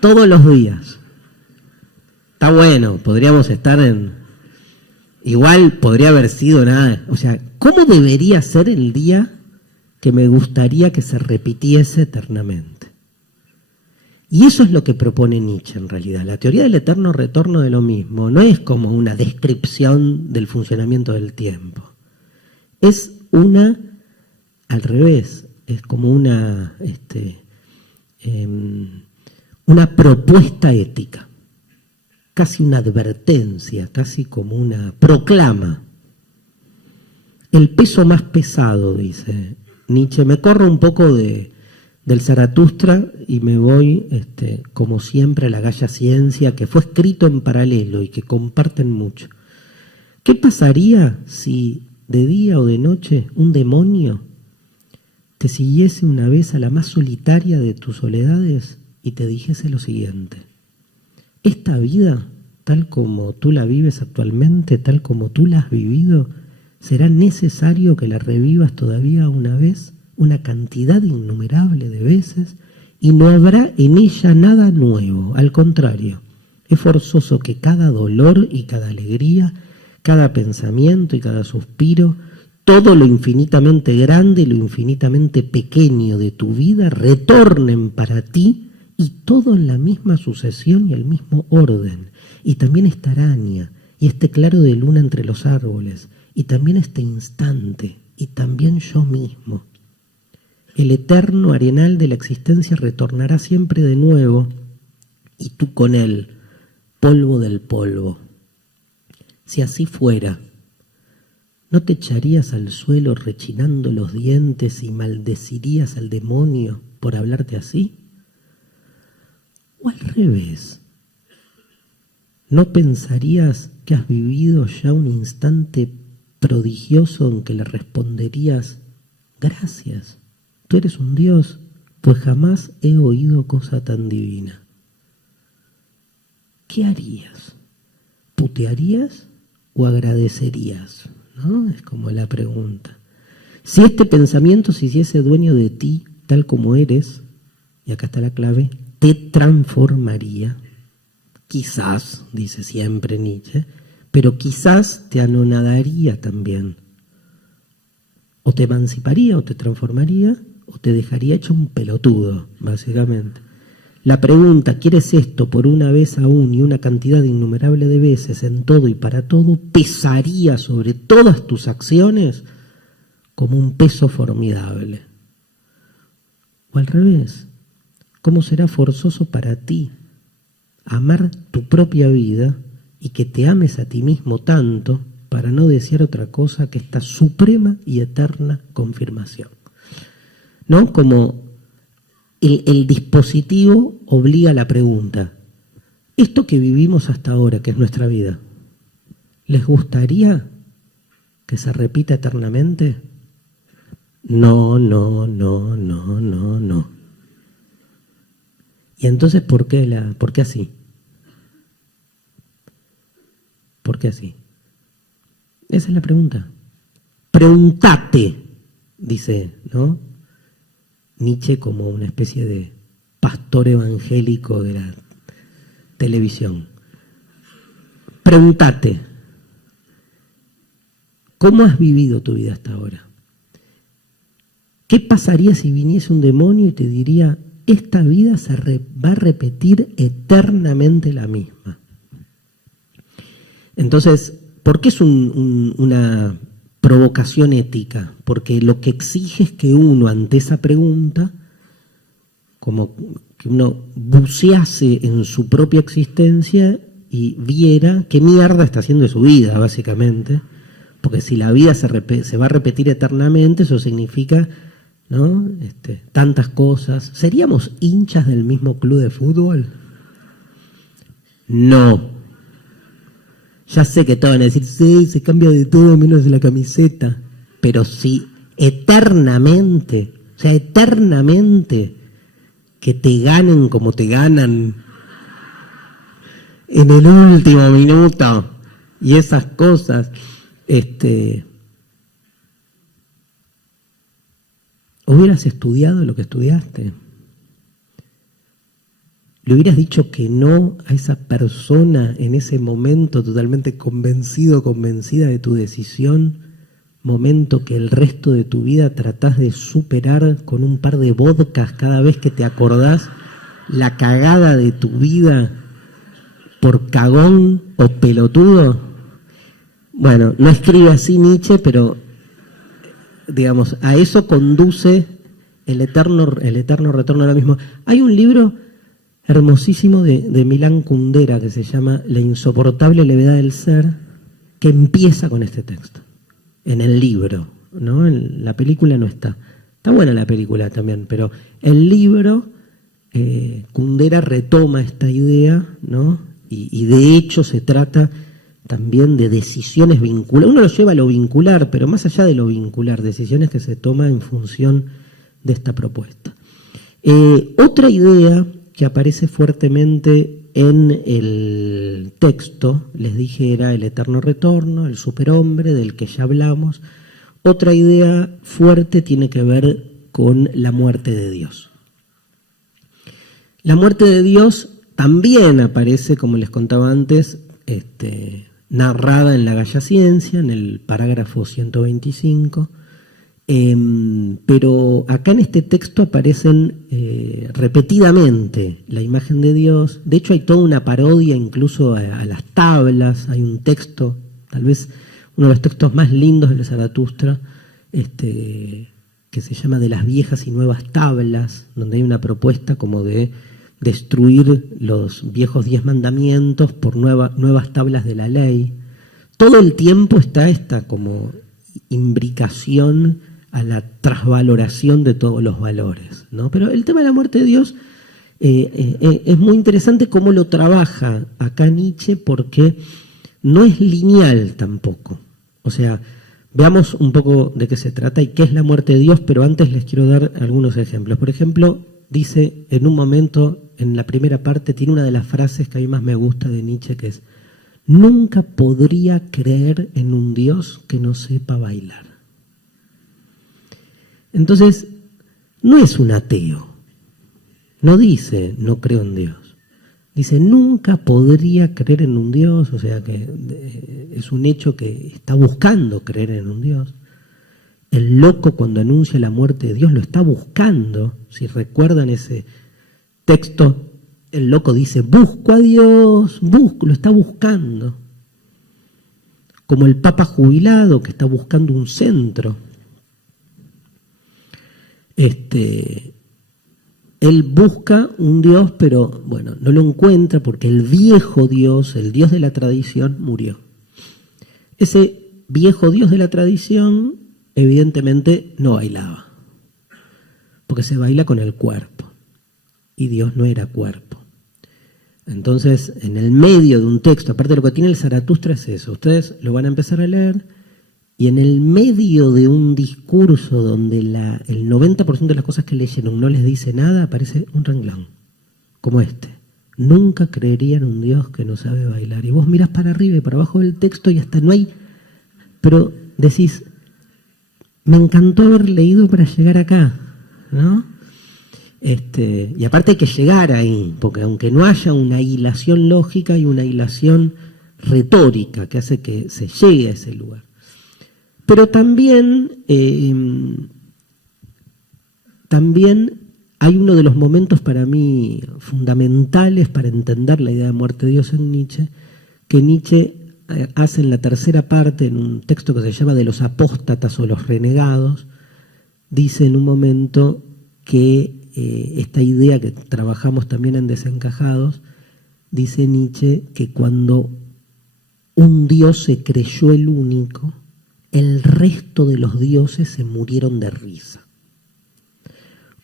todos los días. Está bueno, podríamos estar en... Igual podría haber sido nada. O sea, ¿cómo debería ser el día que me gustaría que se repitiese eternamente? Y eso es lo que propone Nietzsche en realidad. La teoría del eterno retorno de lo mismo no es como una descripción del funcionamiento del tiempo. Es al revés, es como una propuesta ética. Casi una advertencia, casi como una proclama. El peso más pesado, dice Nietzsche. Me corro un poco del Zaratustra y me voy, como siempre, a la Gaia Ciencia, que fue escrito en paralelo y que comparten mucho. ¿Qué pasaría si de día o de noche un demonio te siguiese una vez a la más solitaria de tus soledades y te dijese lo siguiente? Esta vida, tal como tú la vives actualmente, tal como tú la has vivido, será necesario que la revivas todavía una vez, una cantidad innumerable de veces, y no habrá en ella nada nuevo. Al contrario, es forzoso que cada dolor y cada alegría, cada pensamiento y cada suspiro, todo lo infinitamente grande y lo infinitamente pequeño de tu vida retornen para ti, y todo en la misma sucesión y el mismo orden, y también esta araña, y este claro de luna entre los árboles, y también este instante, y también yo mismo. El eterno arenal de la existencia retornará siempre de nuevo, y tú con él, polvo del polvo. Si así fuera, ¿no te echarías al suelo rechinando los dientes y maldecirías al demonio por hablarte así? ¿O al revés? ¿No pensarías que has vivido ya un instante prodigioso en que le responderías: gracias, tú eres un Dios, pues jamás he oído cosa tan divina? ¿Qué harías? ¿Putearías o agradecerías? ¿No? Es como la pregunta. Si este pensamiento se hiciese dueño de ti tal como eres, y acá está la clave, te transformaría, quizás, dice siempre Nietzsche, pero quizás te anonadaría también. O te emanciparía, o te transformaría, o te dejaría hecho un pelotudo, básicamente. La pregunta, ¿quieres esto por una vez aún y una cantidad innumerable de veces en todo y para todo? Pesaría sobre todas tus acciones como un peso formidable. O al revés, ¿cómo será forzoso para ti amar tu propia vida y que te ames a ti mismo tanto para no desear otra cosa que esta suprema y eterna confirmación? ¿No? Como el dispositivo obliga a la pregunta: ¿esto que vivimos hasta ahora, que es nuestra vida, les gustaría que se repita eternamente? No, no, no, no, no, no. Y entonces, ¿por qué así? ¿Por qué así? Esa es la pregunta. Preguntate, dice, ¿no? Nietzsche, como una especie de pastor evangélico de la televisión. Preguntate, ¿cómo has vivido tu vida hasta ahora? ¿Qué pasaría si viniese un demonio y te diría: esta vida va a repetir eternamente la misma? Entonces, ¿por qué es una provocación ética? Porque lo que exige es que uno, ante esa pregunta, como que uno bucease en su propia existencia y viera qué mierda está haciendo de su vida, básicamente. Porque si la vida se va a repetir eternamente, eso significa, ¿no? Tantas cosas. ¿Seríamos hinchas del mismo club de fútbol? No. Ya sé que todos van a decir: sí, se cambia de todo menos de la camiseta. Pero sí, eternamente, o sea, eternamente, que te ganen como te ganan en el último minuto y esas cosas. ¿Hubieras estudiado lo que estudiaste? le hubieras dicho que no a esa persona en ese momento totalmente convencido, convencida de tu decisión, momento que el resto de tu vida tratás de superar con un par de vodkas cada vez que te acordás la cagada de tu vida por cagón o pelotudo? Bueno, no escribe así Nietzsche, pero digamos, a eso conduce el eterno retorno ahora mismo. Hay un libro hermosísimo de Milan Kundera que se llama La insoportable levedad del ser, que empieza con este texto, en el libro, ¿no? En la película no está. Está buena la película también, pero el libro, Kundera retoma esta idea, ¿no? Y de hecho se trata también de decisiones vinculares. Uno lo lleva a lo vincular, pero más allá de lo vincular, decisiones que se toman en función de esta propuesta. Otra idea que aparece fuertemente en el texto, les dije, era el eterno retorno, el superhombre del que ya hablamos. Otra idea fuerte tiene que ver con la muerte de Dios. La muerte de Dios también aparece, como les contaba antes, narrada en la Gaia Ciencia, en el parágrafo 125, pero acá en este texto aparecen repetidamente la imagen de Dios. De hecho hay toda una parodia incluso a las tablas. Hay un texto, tal vez uno de los textos más lindos de Zaratustra, que se llama De las viejas y nuevas tablas, donde hay una propuesta como de destruir los viejos 10 mandamientos por nuevas tablas de la ley. Todo el tiempo está esta como imbricación a la trasvaloración de todos los valores, ¿no? Pero el tema de la muerte de Dios es muy interesante cómo lo trabaja acá Nietzsche, porque no es lineal tampoco. O sea, veamos un poco de qué se trata y qué es la muerte de Dios, pero antes les quiero dar algunos ejemplos. Por ejemplo, dice en un momento, en la primera parte, tiene una de las frases que a mí más me gusta de Nietzsche, que es: nunca podría creer en un Dios que no sepa bailar. Entonces, no es un ateo, no dice no creo en Dios, dice nunca podría creer en un Dios, o sea que es un hecho que está buscando creer en un Dios. El loco, cuando anuncia la muerte de Dios, lo está buscando. Si recuerdan ese texto, el loco dice busco a Dios, lo está buscando. Como el papa jubilado que está buscando un centro. Él busca un Dios, pero bueno, no lo encuentra porque el viejo Dios, el Dios de la tradición, murió. Ese viejo Dios de la tradición evidentemente no bailaba, porque se baila con el cuerpo, y Dios no era cuerpo. Entonces, en el medio de un texto, aparte de lo que tiene el Zaratustra es eso, ustedes lo van a empezar a leer, y en el medio de un discurso donde el 90% de las cosas que leyeron no les dice nada, aparece un renglón, como este: nunca creería en un Dios que no sabe bailar. Y vos mirás para arriba y para abajo del texto y hasta no hay, pero decís, me encantó haber leído para llegar acá, ¿no? Y aparte hay que llegar ahí, porque aunque no haya una hilación lógica, hay una hilación retórica que hace que se llegue a ese lugar. Pero también hay uno de los momentos para mí fundamentales para entender la idea de muerte de Dios en Nietzsche, que Nietzsche hace en la tercera parte, en un texto que se llama De los apóstatas o los renegados. Dice en un momento que esta idea que trabajamos también en Desencajados, dice Nietzsche que cuando un dios se creyó el único, el resto de los dioses se murieron de risa.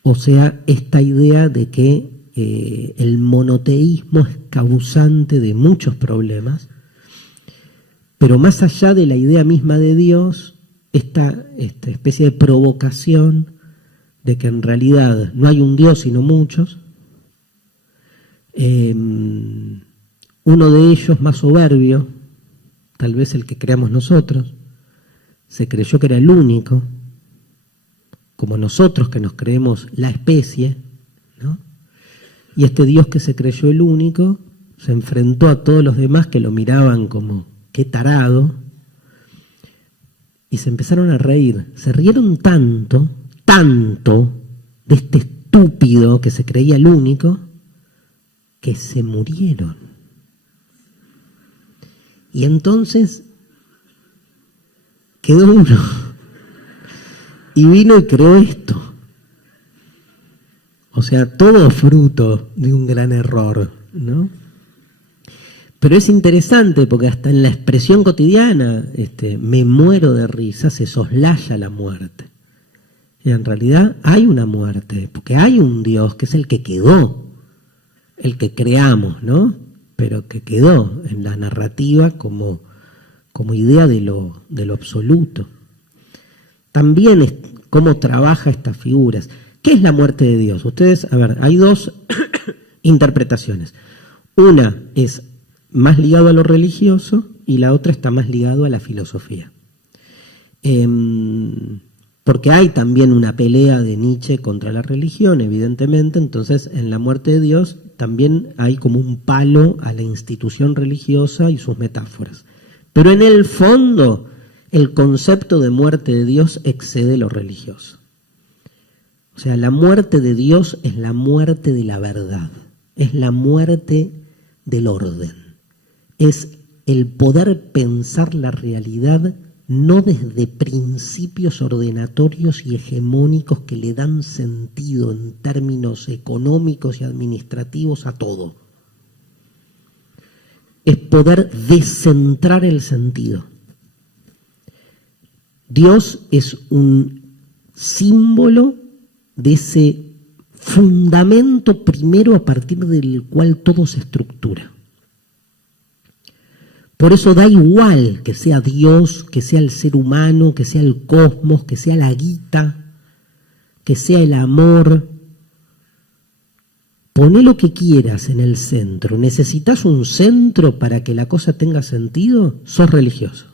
O sea, esta idea de que el monoteísmo es causante de muchos problemas, pero más allá de la idea misma de Dios, esta especie de provocación de que en realidad no hay un Dios sino muchos. Uno de ellos, más soberbio, tal vez el que creamos nosotros, se creyó que era el único, como nosotros que nos creemos la especie, ¿no? Y este Dios que se creyó el único se enfrentó a todos los demás que lo miraban como qué tarado y se empezaron a reír. Se rieron tanto de este estúpido que se creía el único que se murieron. Y entonces quedó uno y vino y creó esto. O sea, todo fruto de un gran error, ¿no? Pero es interesante porque hasta en la expresión cotidiana, me muero de risa, se soslaya la muerte. Y en realidad hay una muerte, porque hay un Dios que es el que quedó, el que creamos, ¿no? Pero que quedó en la narrativa como idea de lo absoluto. También es cómo trabaja estas figuras. ¿Qué es la muerte de Dios? Ustedes, a ver, hay dos interpretaciones. Una es más ligado a lo religioso y la otra está más ligado a la filosofía. Porque hay también una pelea de Nietzsche contra la religión, evidentemente, entonces en la muerte de Dios también hay como un palo a la institución religiosa y sus metáforas. Pero en el fondo, el concepto de muerte de Dios excede lo religioso. O sea, la muerte de Dios es la muerte de la verdad, es la muerte del orden, es el poder pensar la realidad no desde principios ordenatorios y hegemónicos que le dan sentido en términos económicos y administrativos a todo. Es poder descentrar el sentido. Dios es un símbolo de ese fundamento primero a partir del cual todo se estructura. Por eso da igual que sea Dios, que sea el ser humano, que sea el cosmos, que sea la guita, que sea el amor. Poné lo que quieras en el centro. ¿Necesitas un centro para que la cosa tenga sentido? Sos religioso.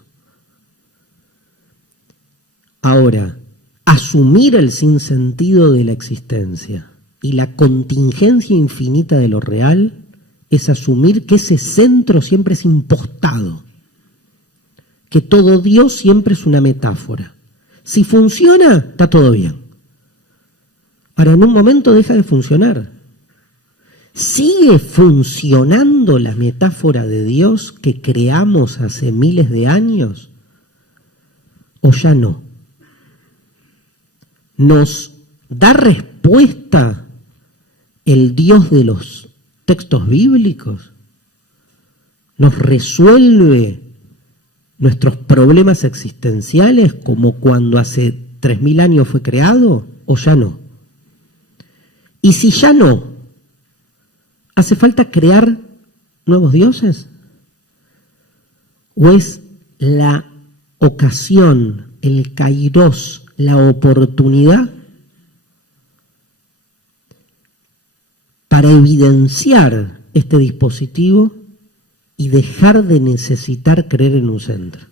Ahora, asumir el sinsentido de la existencia y la contingencia infinita de lo real es asumir que ese centro siempre es impostado, que todo Dios siempre es una metáfora. Si funciona, está todo bien. Ahora, en un momento deja de funcionar. ¿Sigue funcionando la metáfora de Dios que creamos hace miles de años? ¿O ya no? ¿Nos da respuesta el Dios de los textos bíblicos? ¿Nos resuelve nuestros problemas existenciales como cuando hace 3000 años fue creado? ¿O ya no? Y si ya no, ¿hace falta crear nuevos dioses? ¿O es la ocasión, el kairos, la oportunidad para evidenciar este dispositivo y dejar de necesitar creer en un centro?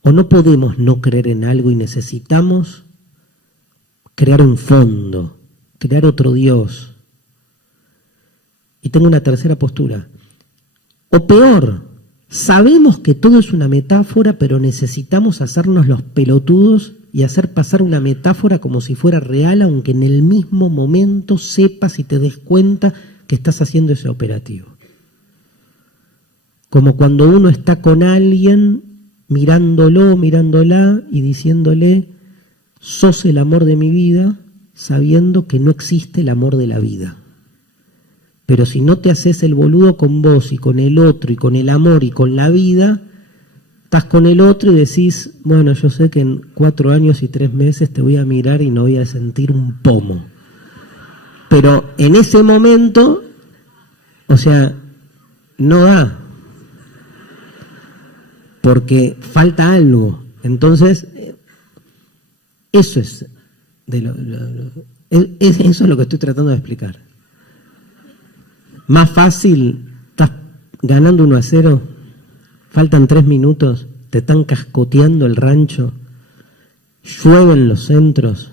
¿O no podemos no creer en algo y necesitamos crear un fondo, crear otro Dios? Y tengo una tercera postura. O peor, sabemos que todo es una metáfora, pero necesitamos hacernos los pelotudos y hacer pasar una metáfora como si fuera real, aunque en el mismo momento sepas y te des cuenta que estás haciendo ese operativo. Como cuando uno está con alguien, mirándolo, mirándola y diciéndole, sos el amor de mi vida, sabiendo que no existe el amor de la vida. Pero si no te haces el boludo con vos y con el otro y con el amor y con la vida, estás con el otro y decís, bueno, yo sé que en 4 años y 3 meses te voy a mirar y no voy a sentir un pomo. Pero en ese momento, o sea, no da. Porque falta algo. Entonces, eso es, eso es lo que estoy tratando de explicar. Más fácil, estás ganando 1-0, faltan 3 minutos, te están cascoteando el rancho, llueven los centros,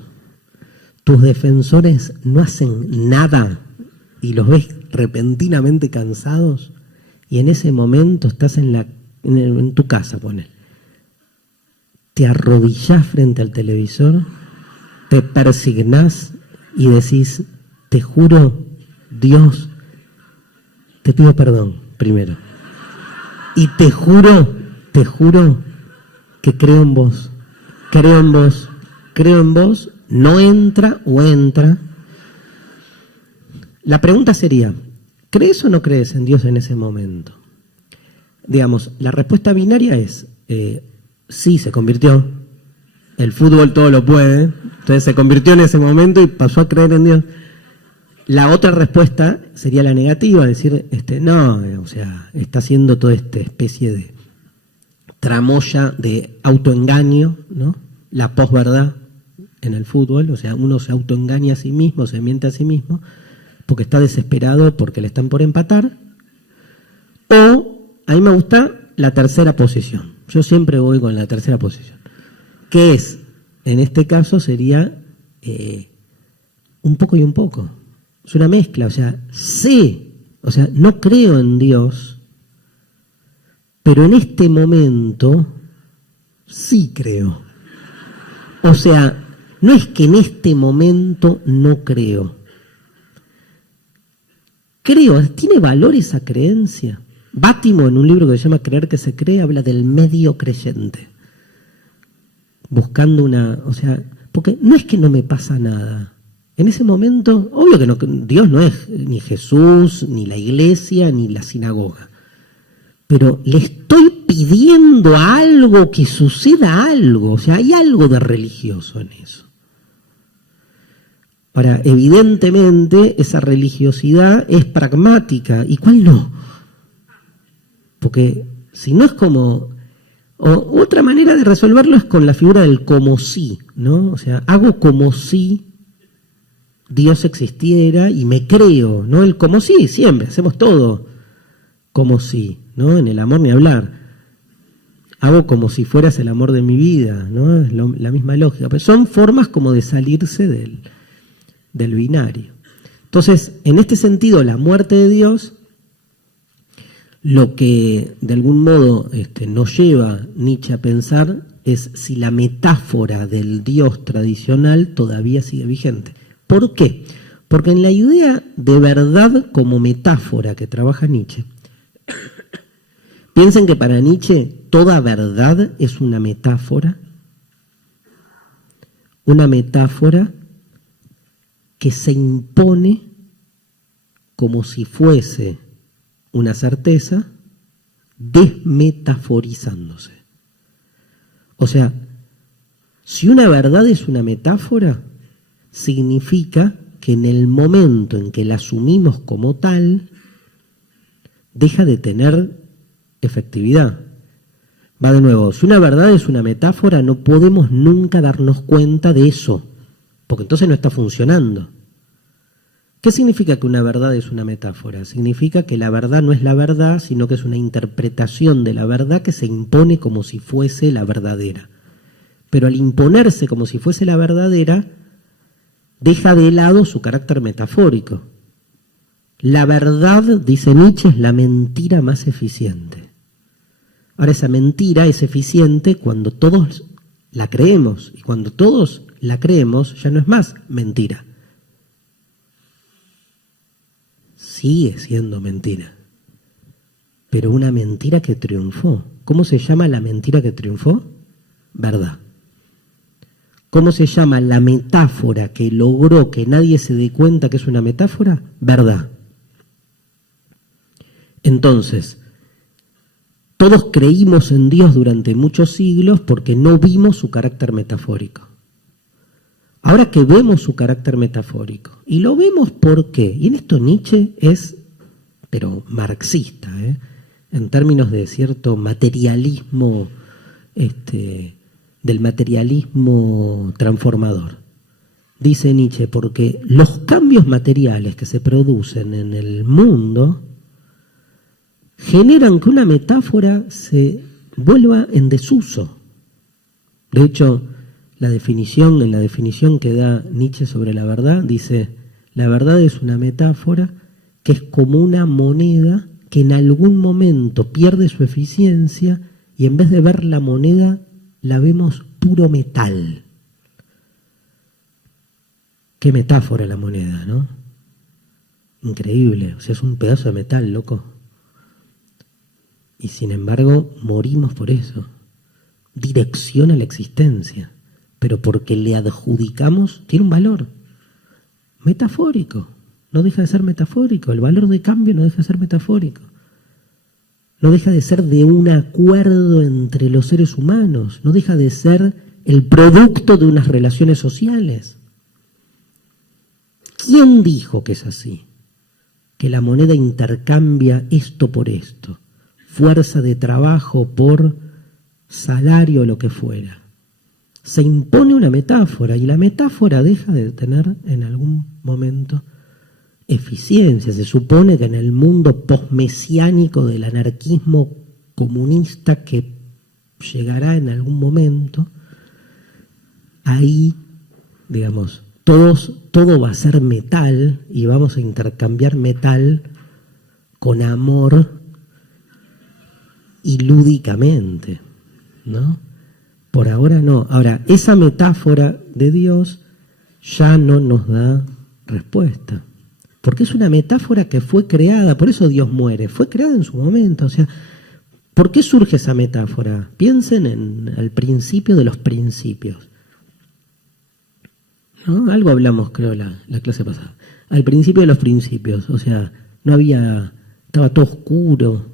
tus defensores no hacen nada y los ves repentinamente cansados, y en ese momento estás en tu casa, ponele. Te arrodillás frente al televisor, te persignás y decís, te juro, Dios, te pido perdón primero. Y te juro que creo en vos. Creo en vos, no entra o entra. La pregunta sería, ¿crees o no crees en Dios en ese momento? Digamos, la respuesta binaria es, sí, se convirtió. El fútbol todo lo puede. Entonces se convirtió en ese momento y pasó a creer en Dios. La otra respuesta sería la negativa, decir, no, o sea, está haciendo toda esta especie de tramoya de autoengaño, ¿no? La posverdad en el fútbol, o sea, uno se autoengaña a sí mismo, se miente a sí mismo, porque está desesperado porque le están por empatar. O, a mí me gusta la tercera posición. Yo siempre voy con la tercera posición. Que es, en este caso sería un poco y un poco. Es una mezcla, o sea, no creo en Dios, pero en este momento sí creo. O sea, no es que en este momento no creo. Creo, tiene valor esa creencia. Bátimo, en un libro que se llama Creer que se cree, habla del medio creyente. Buscando porque no es que no me pasa nada. En ese momento, obvio que no, Dios no es ni Jesús, ni la iglesia, ni la sinagoga. Pero le estoy pidiendo a algo que suceda algo. O sea, hay algo de religioso en eso. Ahora, evidentemente, esa religiosidad es pragmática. ¿Y cuál no? Porque si no es como... otra manera de resolverlo es con la figura del como si, ¿no? O sea, hago como si Dios existiera y me creo, ¿no? El como si, siempre, hacemos todo como si, ¿no? En el amor ni hablar. Hago como si fueras el amor de mi vida, ¿no? Es la misma lógica. Pero son formas como de salirse del binario. Entonces, en este sentido, la muerte de Dios, lo que de algún modo nos lleva Nietzsche a pensar es si la metáfora del Dios tradicional todavía sigue vigente. ¿Por qué? Porque en la idea de verdad como metáfora que trabaja Nietzsche, piensen que para Nietzsche toda verdad es una metáfora que se impone como si fuese una certeza, desmetaforizándose. O sea, si una verdad es una metáfora, significa que en el momento en que la asumimos como tal, deja de tener efectividad. Va de nuevo, si una verdad es una metáfora, no podemos nunca darnos cuenta de eso, porque entonces no está funcionando. ¿Qué significa que una verdad es una metáfora? Significa que la verdad no es la verdad, sino que es una interpretación de la verdad que se impone como si fuese la verdadera. Pero al imponerse como si fuese la verdadera, deja de lado su carácter metafórico. La verdad, dice Nietzsche, es la mentira más eficiente. Ahora, esa mentira es eficiente cuando todos la creemos, y cuando todos la creemos ya no es más mentira. Sigue siendo mentira, pero una mentira que triunfó. ¿Cómo se llama la mentira que triunfó? Verdad. ¿Cómo se llama la metáfora que logró que nadie se dé cuenta que es una metáfora? Verdad. Entonces, todos creímos en Dios durante muchos siglos porque no vimos su carácter metafórico. Ahora que vemos su carácter metafórico, y lo vemos ¿por qué? Y en esto Nietzsche es, pero marxista, en términos de cierto materialismo, del materialismo transformador. Dice Nietzsche, porque los cambios materiales que se producen en el mundo generan que una metáfora se vuelva en desuso. De hecho, en la definición que da Nietzsche sobre la verdad, dice, la verdad es una metáfora que es como una moneda que en algún momento pierde su eficiencia y en vez de ver la moneda, la vemos puro metal. Qué metáfora la moneda, ¿no? Increíble, o sea, es un pedazo de metal, loco. Y sin embargo, morimos por eso. Dirección a la existencia, pero porque le adjudicamos, tiene un valor metafórico, no deja de ser metafórico, el valor de cambio no deja de ser metafórico, no deja de ser de un acuerdo entre los seres humanos, no deja de ser el producto de unas relaciones sociales. ¿Quién dijo que es así? Que la moneda intercambia esto por esto, fuerza de trabajo por salario o lo que fuera. Se impone una metáfora y la metáfora deja de tener en algún momento eficiencia. Se supone que en el mundo posmesiánico del anarquismo comunista que llegará en algún momento, ahí, digamos, todo va a ser metal y vamos a intercambiar metal con amor y lúdicamente, ¿no? Por ahora no. Ahora, esa metáfora de Dios ya no nos da respuesta, porque es una metáfora que fue creada, por eso Dios muere, fue creada en su momento. O sea, ¿por qué surge esa metáfora? Piensen en el principio de los principios, ¿no? Algo hablamos, creo, la clase pasada. Al principio de los principios, o sea, estaba todo oscuro.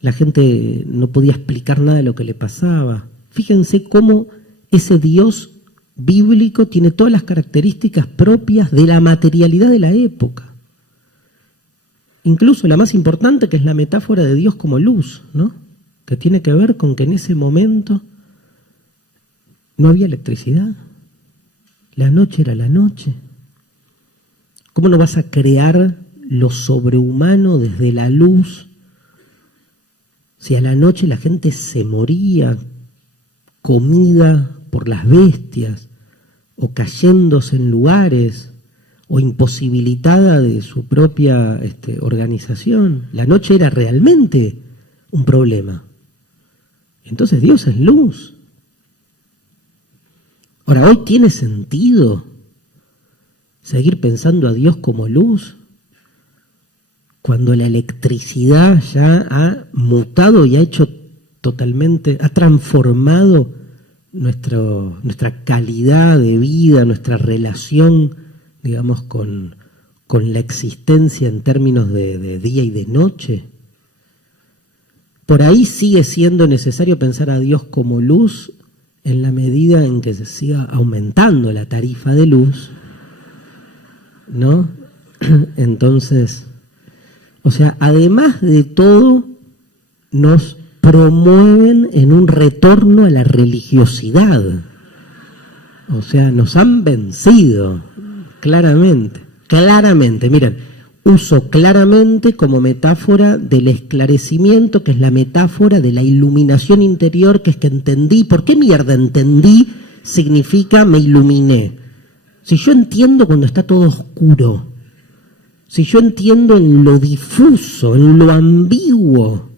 La gente no podía explicar nada de lo que le pasaba. Fíjense cómo ese Dios bíblico tiene todas las características propias de la materialidad de la época. Incluso la más importante, que es la metáfora de Dios como luz, ¿no? Que tiene que ver con que en ese momento no había electricidad. La noche era la noche. ¿Cómo no vas a crear lo sobrehumano desde la luz? Si a la noche la gente se moría, comida por las bestias, o cayéndose en lugares, o imposibilitada de su propia organización. La noche era realmente un problema. Entonces Dios es luz. Ahora, ¿hoy tiene sentido seguir pensando a Dios como luz? Cuando la electricidad ya ha mutado y ha hecho totalmente, ha transformado nuestra calidad de vida, nuestra relación, digamos, con la existencia en términos de día y de noche. Por ahí sigue siendo necesario pensar a Dios como luz en la medida en que se siga aumentando la tarifa de luz, ¿no? Entonces, o sea, además de todo, nos promueven en un retorno a la religiosidad. O sea, nos han vencido, claramente. Miren, uso claramente como metáfora del esclarecimiento, que es la metáfora de la iluminación interior, que es que entendí. ¿Por qué mierda entendí? Significa me iluminé. Si yo entiendo cuando está todo oscuro, si yo entiendo en lo difuso, en lo ambiguo,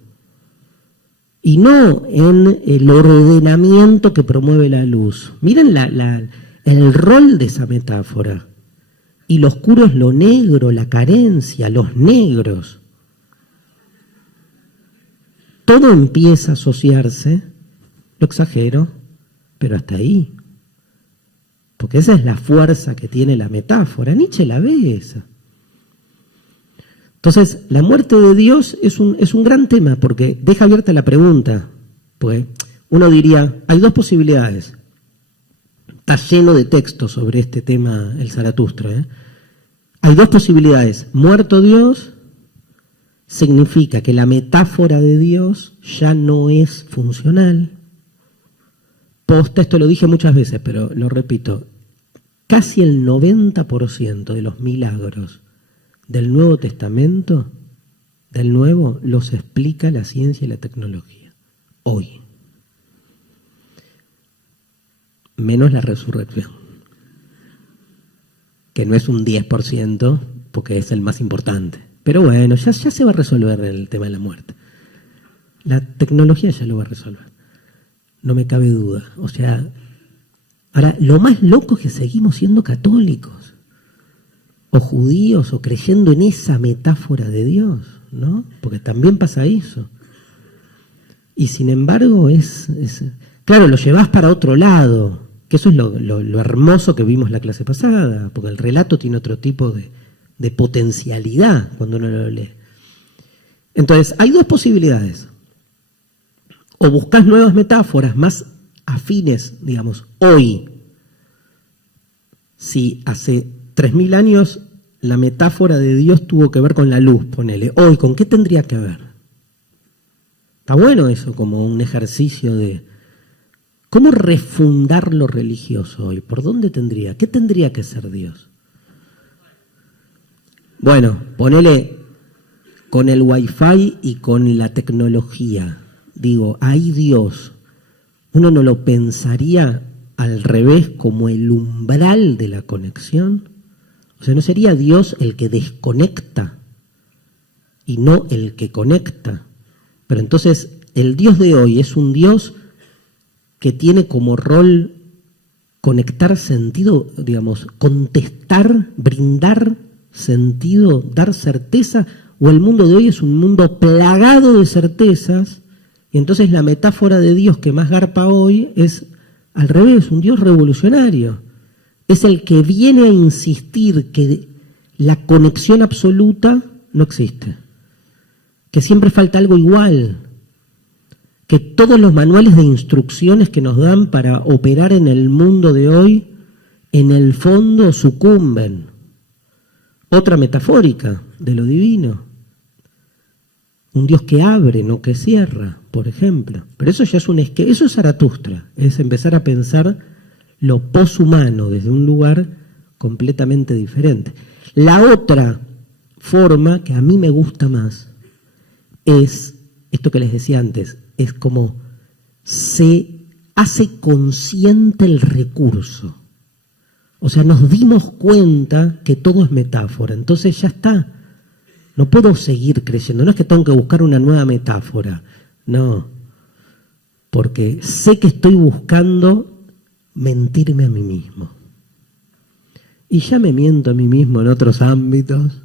y no en el ordenamiento que promueve la luz. Miren el rol de esa metáfora. Y lo oscuro es lo negro, la carencia, los negros. Todo empieza a asociarse, lo exagero, pero hasta ahí. Porque esa es la fuerza que tiene la metáfora. Nietzsche la ve esa. Entonces, la muerte de Dios es un gran tema, porque deja abierta la pregunta. Pues uno diría, hay dos posibilidades. Está lleno de textos sobre este tema el Zaratustra, ¿eh? Hay dos posibilidades. Muerto Dios significa que la metáfora de Dios ya no es funcional. Posta, esto lo dije muchas veces, pero lo repito, casi el 90% de los milagros del Nuevo Testamento, del Nuevo, los explica la ciencia y la tecnología. Hoy. menos la resurrección, que no es un 10%, porque es el más importante. Pero bueno, ya se va a resolver el tema de la muerte. La tecnología ya lo va a resolver, no me cabe duda. O sea, ahora, lo más loco es que seguimos siendo católicos, o judíos, o creyendo en esa metáfora de Dios, ¿no? Porque también pasa eso. Y sin embargo, claro, lo llevas para otro lado, que eso es lo hermoso que vimos la clase pasada, porque el relato tiene otro tipo de potencialidad cuando uno lo lee. Entonces, hay dos posibilidades. O buscas nuevas metáforas más afines, digamos, hoy. Si hace 3000 años la metáfora de Dios tuvo que ver con la luz, ponele. Hoy, ¿con qué tendría que ver? Está bueno eso como un ejercicio de cómo refundar lo religioso hoy. ¿Por dónde tendría? ¿Qué tendría que ser Dios? Bueno, ponele con el Wi-Fi y con la tecnología. Digo, hay Dios. Uno no lo pensaría al revés como el umbral de la conexión. O sea, ¿no sería Dios el que desconecta y no el que conecta? Pero entonces el Dios de hoy es un Dios que tiene como rol conectar sentido, digamos, contestar, brindar sentido, dar certeza, o el mundo de hoy es un mundo plagado de certezas, y entonces la metáfora de Dios que más garpa hoy es al revés, un Dios revolucionario. Es el que viene a insistir que la conexión absoluta no existe, que siempre falta algo igual, que todos los manuales de instrucciones que nos dan para operar en el mundo de hoy, en el fondo sucumben. Otra metafórica de lo divino. Un Dios que abre, no que cierra, por ejemplo. Pero eso ya es eso es Zaratustra, es empezar a pensar lo poshumano desde un lugar completamente diferente. La otra forma, que a mí me gusta más, es esto que les decía antes, es como se hace consciente el recurso. O sea, nos dimos cuenta que todo es metáfora, entonces ya está. No puedo seguir creyendo, no es que tengo que buscar una nueva metáfora, no, porque sé que estoy buscando mentirme a mí mismo. Y ya me miento a mí mismo en otros ámbitos,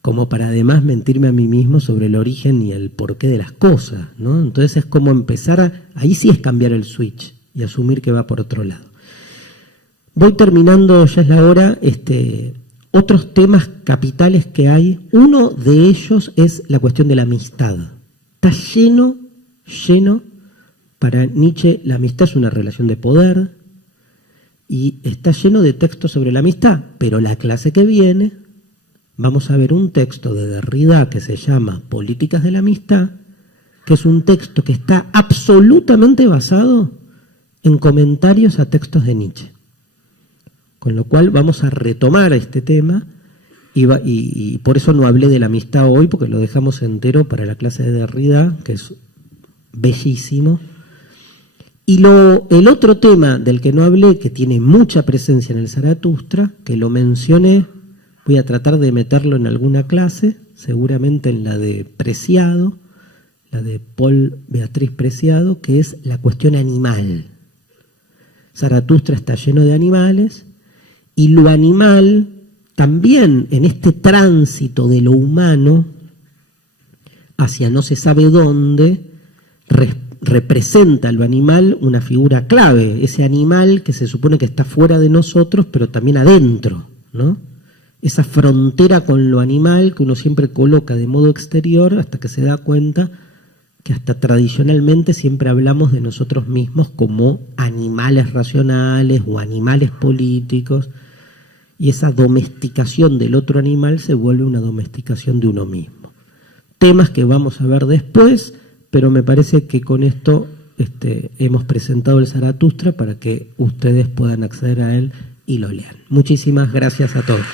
como para además mentirme a mí mismo sobre el origen y el porqué de las cosas, ¿no? Entonces es como empezar, ahí sí es cambiar el switch y asumir que va por otro lado. Voy terminando, ya es la hora, otros temas capitales que hay. Uno de ellos es la cuestión de la amistad. Está lleno, para Nietzsche la amistad es una relación de poder y está lleno de textos sobre la amistad, pero la clase que viene vamos a ver un texto de Derrida que se llama Políticas de la Amistad, que es un texto que está absolutamente basado en comentarios a textos de Nietzsche. Con lo cual vamos a retomar este tema y por eso no hablé de la amistad hoy, porque lo dejamos entero para la clase de Derrida, que es bellísimo. Y el otro tema del que no hablé, que tiene mucha presencia en el Zaratustra, que lo mencioné, voy a tratar de meterlo en alguna clase, seguramente en la de Preciado, la de Paul Beatriz Preciado, que es la cuestión animal. Zaratustra está lleno de animales, y lo animal también en este tránsito de lo humano hacia no se sabe dónde, representa lo animal una figura clave, ese animal que se supone que está fuera de nosotros, pero también adentro, ¿no? Esa frontera con lo animal que uno siempre coloca de modo exterior hasta que se da cuenta que hasta tradicionalmente siempre hablamos de nosotros mismos como animales racionales o animales políticos, y esa domesticación del otro animal se vuelve una domesticación de uno mismo. Temas que vamos a ver después, pero me parece que con esto hemos presentado el Zaratustra para que ustedes puedan acceder a él y lo lean. Muchísimas gracias a todos.